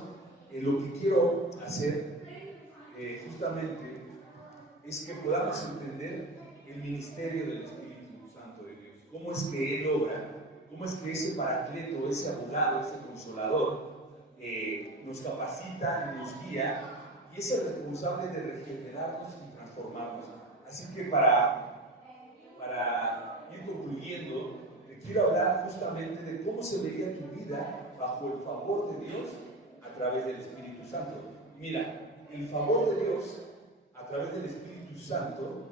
lo que quiero hacer justamente es que podamos entender el ministerio del Espíritu Santo de Dios. Cómo es que Él obra, cómo es que ese paracleto, ese abogado, ese consolador nos capacita y nos guía y es el responsable de regenerarnos y transformarnos. Así que para ir concluyendo, te quiero hablar justamente de cómo se vería tu vida bajo el favor de Dios a través del Espíritu Santo. Mira, el favor de Dios a través del Espíritu Santo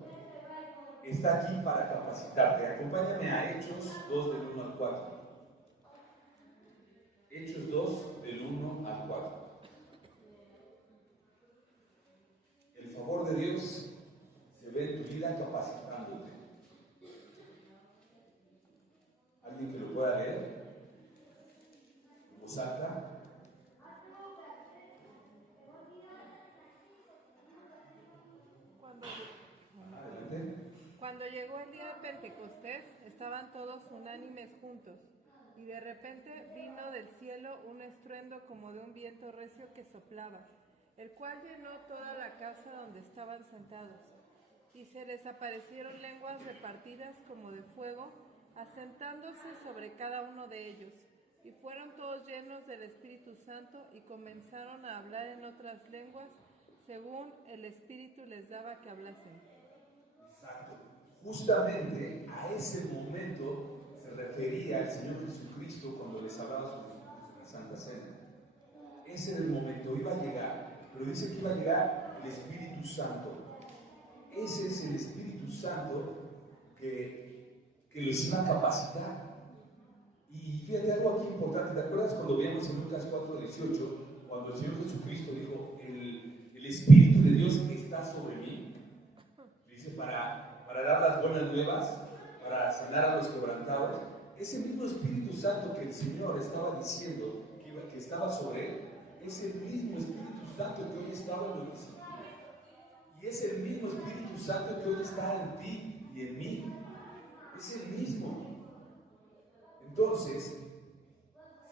está aquí para capacitarte. Acompáñame a Hechos 2 del 1 al 4. Hechos 2 del 1 al 4. El favor de Dios se ve en tu vida capacitándote. ¿Alguien que lo pueda leer? ¿En voz alta? Cuando llegó el día de Pentecostés, estaban todos unánimes juntos, y de repente vino del cielo un estruendo como de un viento recio que soplaba, el cual llenó toda la casa donde estaban sentados. Y se les aparecieron lenguas repartidas como de fuego, asentándose sobre cada uno de ellos. Y fueron todos llenos del Espíritu Santo y comenzaron a hablar en otras lenguas, según el Espíritu les daba que hablasen. Exacto. Justamente a ese momento se refería el Señor Jesucristo cuando les hablaba sobre la Santa Cena. Ese era el momento, iba a llegar, pero dice que iba a llegar el Espíritu Santo. Ese es el Espíritu Santo que los iba a capacitar. Y fíjate algo aquí importante, ¿te acuerdas cuando veíamos en Lucas 4:18, cuando el Señor Jesucristo dijo, el Espíritu de Dios está sobre mí? Dice, para dar las buenas nuevas, para sanar a los quebrantados. Ese mismo Espíritu Santo que el Señor estaba diciendo que estaba sobre él, es el mismo Espíritu Santo que hoy estaba en los discípulos. Y es el mismo Espíritu Santo que hoy está en ti y en mí. Es el mismo. Entonces,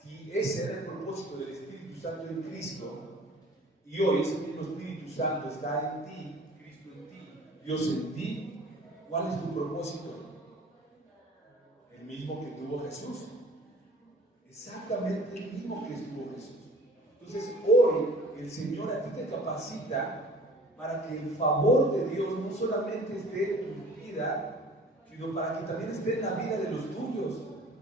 si ese era el propósito del Espíritu Santo en Cristo, y hoy ese mismo Espíritu Santo está en ti, Cristo en ti, Dios en ti, ¿cuál es tu propósito? El mismo que tuvo Jesús. Exactamente el mismo que tuvo Jesús. Entonces hoy el Señor a ti te capacita para que el favor de Dios no solamente esté en tu vida, sino para que también esté en la vida de los tuyos.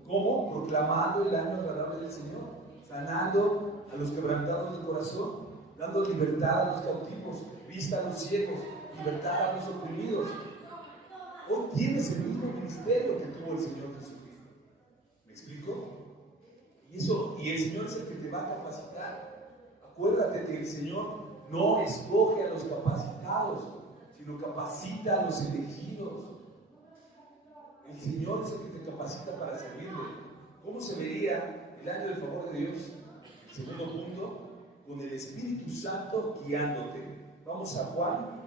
¿Cómo? Proclamando el año agradable del Señor, sanando a los quebrantados de corazón, dando libertad a los cautivos, vista a los ciegos, libertad a los oprimidos. Hoy tienes el mismo ministerio que tuvo el Señor Jesucristo. ¿Me explico? Y el Señor es el que te va a capacitar. Acuérdate que el Señor no escoge a los capacitados, sino capacita a los elegidos. El Señor es el que te capacita para servirle. ¿Cómo se vería el año del favor de Dios? El segundo punto, con el Espíritu Santo guiándote. Vamos a Juan,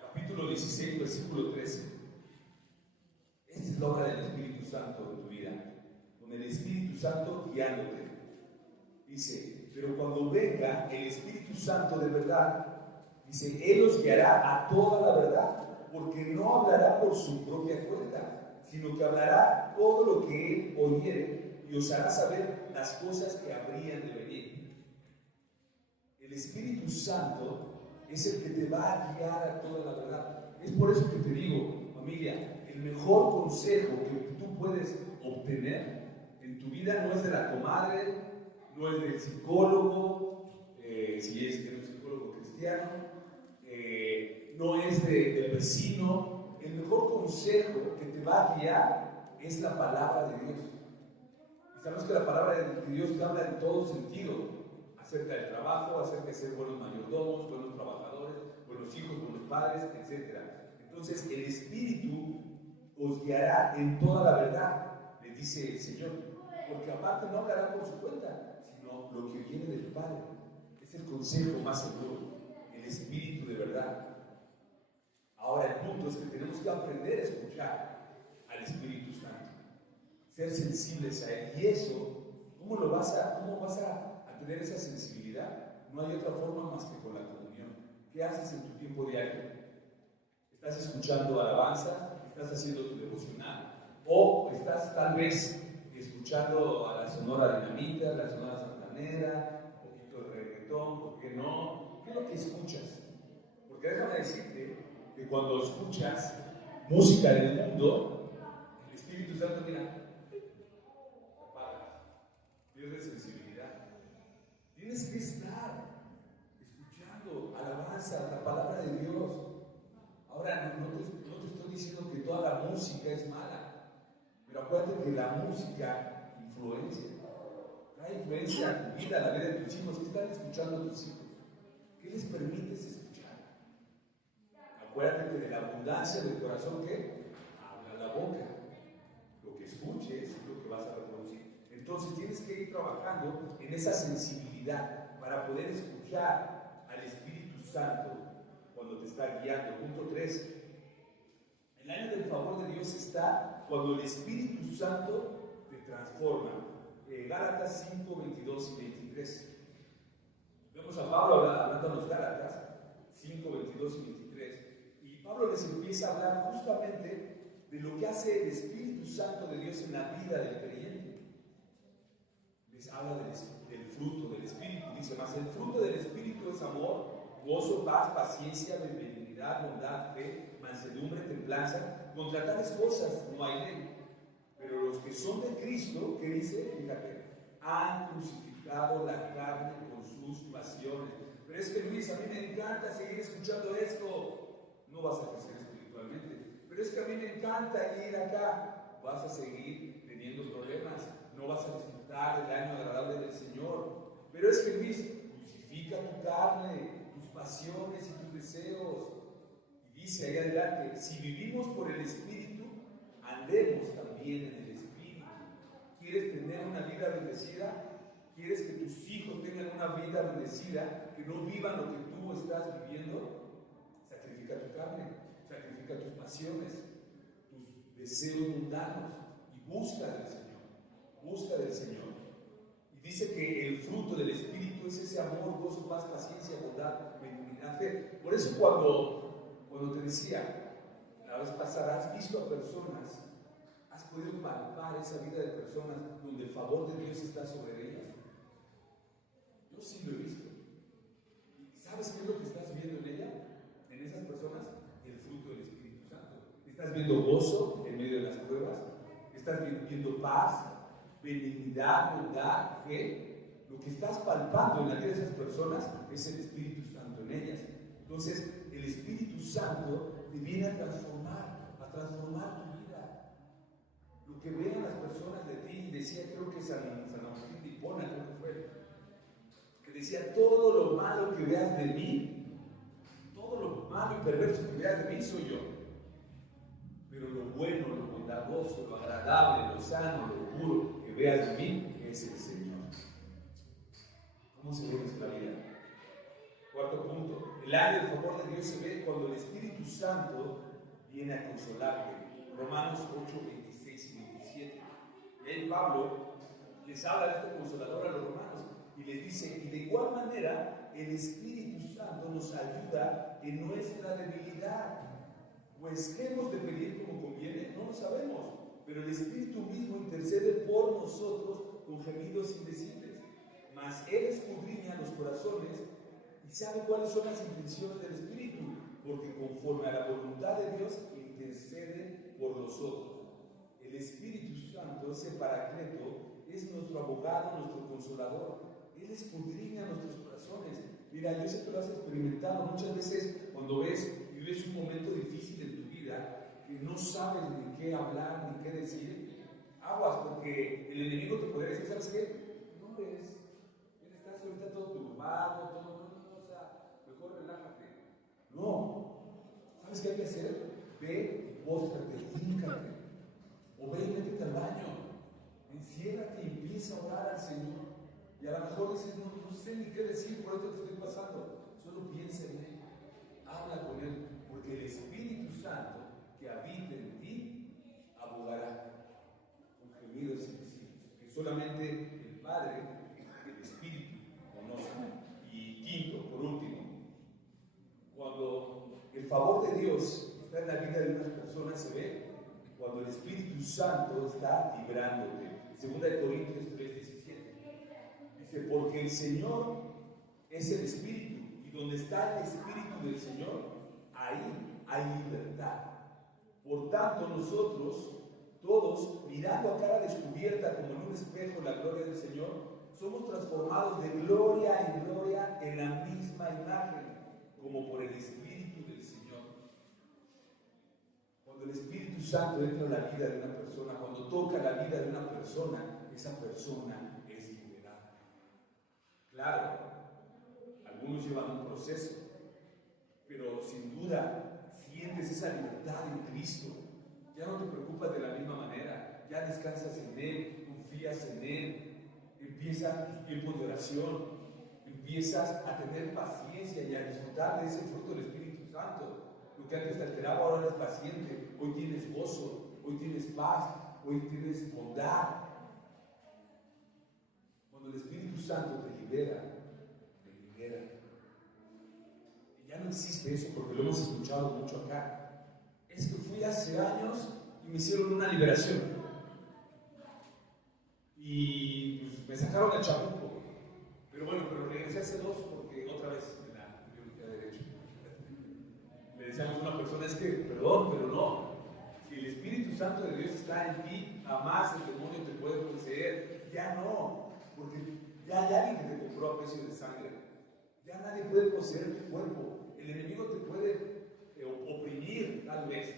capítulo 16, versículo 13. Esta es la obra del Espíritu Santo en tu vida, con el Espíritu Santo guiándote. Dice, pero cuando venga el Espíritu Santo de verdad, dice, Él os guiará a toda la verdad, porque no hablará por su propia cuenta, sino que hablará todo lo que Él oyere y os hará saber las cosas que habrían de venir. El Espíritu Santo es el que te va a guiar a toda la verdad. Es por eso que te digo, familia, el mejor consejo que tú puedes obtener en tu vida no es de la comadre, no es del psicólogo, si es que no es un psicólogo cristiano, no es del vecino. El mejor consejo que te va a guiar es la palabra de Dios. Y sabemos que la palabra de Dios te habla en todo sentido, acerca del trabajo, acerca de ser buenos mayordomos, buenos trabajadores, buenos hijos, buenos padres, etc. Entonces el Espíritu os guiará en toda la verdad, les dice el Señor, porque aparte no hablará por su cuenta, sino lo que viene del Padre. Es el consejo más seguro, el Espíritu de verdad. Ahora el punto es que tenemos que aprender a escuchar al Espíritu Santo, ser sensibles a Él. Y eso, ¿cómo vas a tener esa sensibilidad? No hay otra forma más que con la comunión. ¿Qué haces en tu tiempo diario? ¿Estás escuchando alabanza? ¿Estás haciendo tu devocional? ¿O estás tal vez escuchando a la Sonora Dinamita, la Sonora Santanera, un poquito de reggaetón? ¿Por qué no? ¿Qué es lo que escuchas? Porque déjame decirte que cuando escuchas música del mundo, el Espíritu Santo, mira, te apaga, pierdes sensibilidad. Tienes que estar escuchando alabanza, la palabra de Dios. Ahora, no te estoy diciendo que toda la música es mala, pero acuérdate que la música trae influencia a tu vida, a la vida de tus hijos. ¿Qué están escuchando tus hijos? ¿Qué les permites escuchar? Acuérdate que de la abundancia del corazón, ¿qué? Habla la boca. Lo que escuches es lo que vas a reproducir. Entonces tienes que ir trabajando en esa sensibilidad para poder escuchar al Espíritu Santo cuando te está guiando. Punto 3. El año del favor de Dios está cuando el Espíritu Santo te transforma. Gálatas 5, 22 y 23. Vemos a Pablo hablando a los Gálatas 5, 22 y 23. Y Pablo les empieza a hablar justamente de lo que hace el Espíritu Santo de Dios en la vida del creyente. Les habla del fruto del Espíritu. Dice, mas el fruto del Espíritu es amor, gozo, paz, paciencia, benignidad, bondad, fe, mansedumbre, templanza. Contra tales cosas no hay ley. Pero los que son de Cristo, ¿qué dice? Fíjate, han crucificado la carne con sus pasiones. Pero es que Luis, a mí me encanta seguir escuchando esto. No vas a crecer espiritualmente. Pero es que a mí me encanta ir acá. Vas a seguir teniendo problemas. No vas a disfrutar del año agradable del Señor. Pero es que Luis, crucifica tu carne, tus pasiones y tus deseos. Y dice ahí adelante, si vivimos por el Espíritu, andemos también en el Espíritu. ¿Quieres tener una vida bendecida? ¿Quieres que tus hijos tengan una vida bendecida? Que no vivan lo que tú estás viviendo. Sacrifica tu carne, sacrifica tus pasiones, tus deseos mundanos y busca del Señor. Busca del Señor. Y dice que el fruto del Espíritu es ese amor, gozo, paz, paciencia, bondad, benignidad, fe. Por eso cuando te decía la vez pasada, has visto a personas, has podido palpar esa vida de personas donde el favor de Dios está sobre ellas. Yo sí lo he visto. ¿Y sabes qué es lo que estás viendo en ella? En esas personas, el fruto del Espíritu Santo. Estás viendo gozo en medio de las pruebas. Estás viendo paz, benignidad, bondad, fe. Lo que estás palpando en la vida de esas personas es el Espíritu Santo en ellas. Entonces, el Espíritu Santo te viene a transformar tu vida. Lo que vean las personas de ti, decía, creo que San Agustín de Hipona, creo que fue, que decía, todo lo malo que veas de mí, todo lo malo y perverso que veas de mí soy yo. Pero lo bueno, lo bondadoso, lo agradable, lo sano, lo puro que veas de mí es el Señor. ¿Cómo se ve nuestra vida? Cuarto punto, el área del favor de Dios se ve cuando el Espíritu Santo viene a consolarte. Romanos 8, 26 y 27. Y ahí Pablo les habla de este consolador a los romanos y les dice, y de igual manera el Espíritu Santo nos ayuda en nuestra debilidad. Pues, ¿qué hemos de pedir como conviene? No lo sabemos, pero el Espíritu mismo intercede por nosotros con gemidos indecibles. Mas Él escudriña los corazones y sabe cuáles son las intenciones del Espíritu, porque conforme a la voluntad de Dios intercede por nosotros. El Espíritu Santo, ese Paracleto, es nuestro abogado, nuestro consolador. Él escudriña nuestros corazones. Mira, yo sé que lo has experimentado muchas veces cuando vives un momento difícil en tu vida, que no sabes ni qué hablar, ni qué decir. Aguas, porque el enemigo te podría decir, ¿sabes qué? No estás ahorita todo turbado, mejor relájate. No, ¿sabes qué hay que hacer? Ve, póstrate, híncate. O ve y métete al baño. Enciérrate y empieza a orar al Señor. Y a lo mejor dices, no sé ni qué decir por esto que estoy pasando. Solo piensa en Él. Habla con Él. Porque el Espíritu Santo que habita en ti abogará con gemidos invisibles que solamente el Padre, el Espíritu, conoce. Y quinto, por último, cuando el favor de Dios está en la vida de unas personas, se ve cuando el Espíritu Santo está librándote. 2 Corintios 3:17 dice, porque el Señor es el Espíritu, y donde está el Espíritu del Señor, ahí hay libertad. Por tanto, nosotros, todos, mirando a cara descubierta como en un espejo la gloria del Señor, somos transformados de gloria en gloria en la misma imagen, como por el Espíritu del Señor. Cuando el Espíritu Santo entra en la vida de una persona, cuando toca la vida de una persona, esa persona es liberada. Claro, algunos llevan un proceso, pero sin duda sientes esa libertad en Cristo. Ya no te preocupas de la misma manera, ya descansas en Él, confías en Él, empiezas tus tiempos de oración, empiezas a tener paciencia y a disfrutar de ese fruto del Espíritu Santo. Lo que antes te alteraba, ahora eres paciente, hoy tienes gozo, hoy tienes paz, hoy tienes bondad. Cuando el Espíritu Santo te libera. Y ya no existe eso porque lo hemos escuchado mucho acá. Es que fui hace años y me hicieron una liberación. Y pues, me sacaron el chamuco. Pero regresé hace 2 porque otra vez en la biología de derecho. Le decíamos a una persona, es que, perdón, pero no. Si el Espíritu Santo de Dios está en ti, jamás el demonio te puede poseer. Ya no, porque ya hay alguien que te compró a precio de sangre. Ya nadie puede poseer tu cuerpo. El enemigo te puede oprimir, tal vez,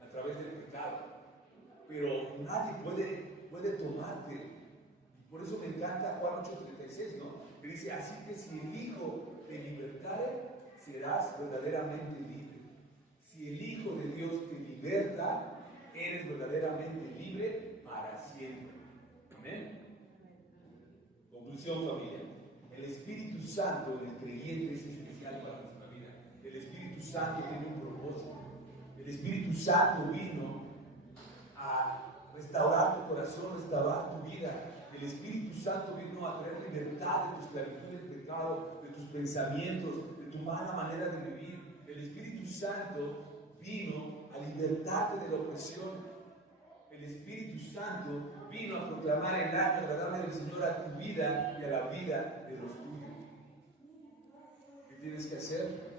a través del pecado. Pero nadie puede tomarte. Por eso me encanta Juan 8:36, ¿no? Que dice, así que si el Hijo te libertare, serás verdaderamente libre. Si el Hijo de Dios te liberta, eres verdaderamente libre para siempre. Amén. Conclusión, familia. El Espíritu Santo en el creyente es especial para nuestra vida. El Espíritu Santo tiene un propósito. El Espíritu Santo vino a restaurar tu corazón, restaurar tu vida. El Espíritu Santo vino a traer libertad de tu esclavitud del pecado, de tus pensamientos, de tu mala manera de vivir. El Espíritu Santo vino a libertarte de la opresión. El Espíritu Santo vino a proclamar el año agradable del Señor a tu vida y a la vida de los tuyos. tienes que hacer?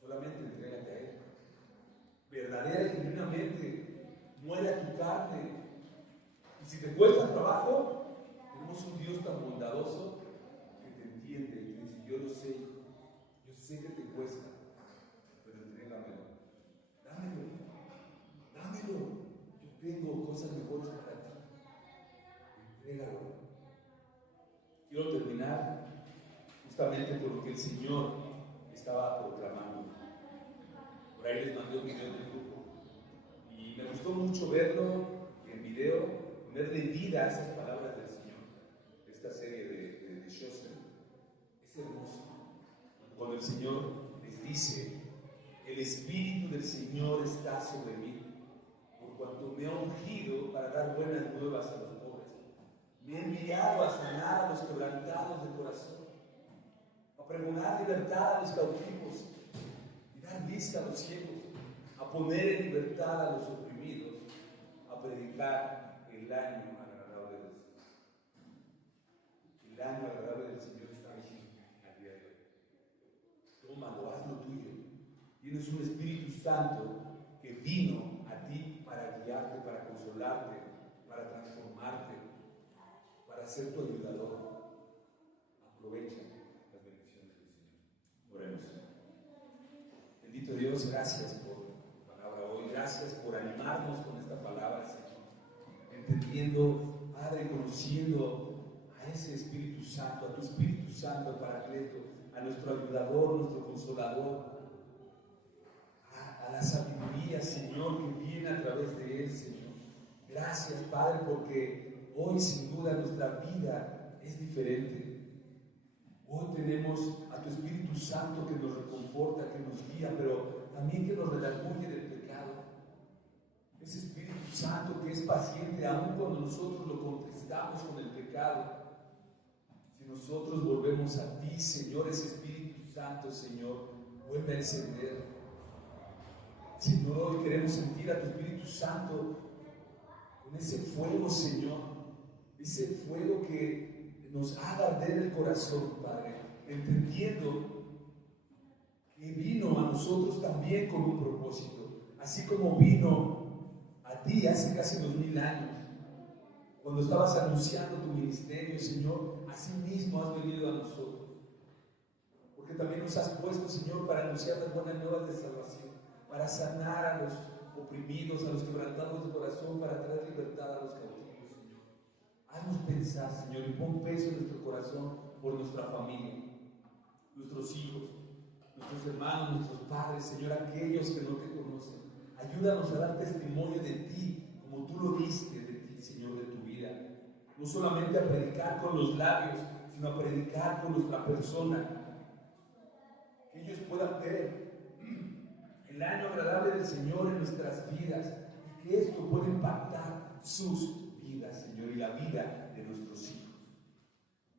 Solamente entrégate a Él. Verdadera y genuinamente, muere a tu carne. Y si te cuesta trabajo, tenemos un Dios tan bondadoso que te entiende y te dice: yo lo sé, yo sé que te cuesta, pero entrégamelo. Dámelo, dámelo. Yo tengo cosas mejores para ti. Entrégalo. Quiero terminar justamente por lo que el Señor estaba proclamando. Por ahí les mandé un video del grupo y me gustó mucho verlo en video, ponerle vida a esas palabras del Señor. Esta serie de Chosen es hermoso. Cuando el Señor les dice: el Espíritu del Señor está sobre mí, por cuanto me ha ungido para dar buenas nuevas a los pobres. Me ha enviado a sanar a los quebrantados de corazón, a pregonar libertad a los cautivos y dar vista a los ciegos, a poner en libertad a los oprimidos, a predicar el año agradable del Señor. El año agradable del Señor está vigente al día de hoy. Tómalo, hazlo tuyo. Tienes un Espíritu Santo que vino a ti para guiarte, para consolarte, para transformarte, para ser tu ayudador. Aprovecha las bendiciones del Señor. Oremos. Bendito Dios, gracias por tu palabra hoy. Gracias por animarnos con esta palabra, Señor. Entendiendo, Padre, conociendo a ese Espíritu Santo, a tu Espíritu Santo Paracleto, a nuestro ayudador, nuestro consolador, a la sabiduría, Señor, que viene a través de Él, Señor. Gracias, Padre, porque hoy sin duda nuestra vida es diferente. Hoy tenemos a tu Espíritu Santo que nos reconforta, que nos guía, pero también que nos redarguye del pecado. Ese Espíritu Santo que es paciente aun cuando nosotros lo contestamos con el pecado. Si nosotros volvemos a ti, Señor, ese Espíritu Santo, Señor, vuelve a encender. Señor, hoy queremos sentir a tu Espíritu Santo con ese fuego, Señor, ese fuego que nos haga arder el corazón, Padre, entendiendo que vino a nosotros también con un propósito, así como vino a ti hace casi 2000 años, cuando estabas anunciando tu ministerio, Señor, así mismo has venido a nosotros, porque también nos has puesto, Señor, para anunciar las buenas nuevas de salvación, para sanar a los oprimidos, a los quebrantados de corazón, para traer libertad a los cautivos, Señor. Haznos pensar, Señor, y pon peso en nuestro corazón por nuestra familia, nuestros hijos, nuestros hermanos, nuestros padres, Señor, aquellos que no te conocen. Ayúdanos a dar testimonio de ti, como tú lo diste de ti, Señor, de tu vida. No solamente a predicar con los labios, sino a predicar con nuestra persona. Que ellos puedan ver el año agradable del Señor en nuestras vidas y que esto pueda impactar sus vidas, Señor, y la vida de nuestros hijos.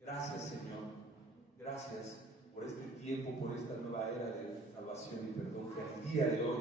Gracias, Señor. Gracias por este tiempo, por esta nueva era de salvación y perdón que al día de hoy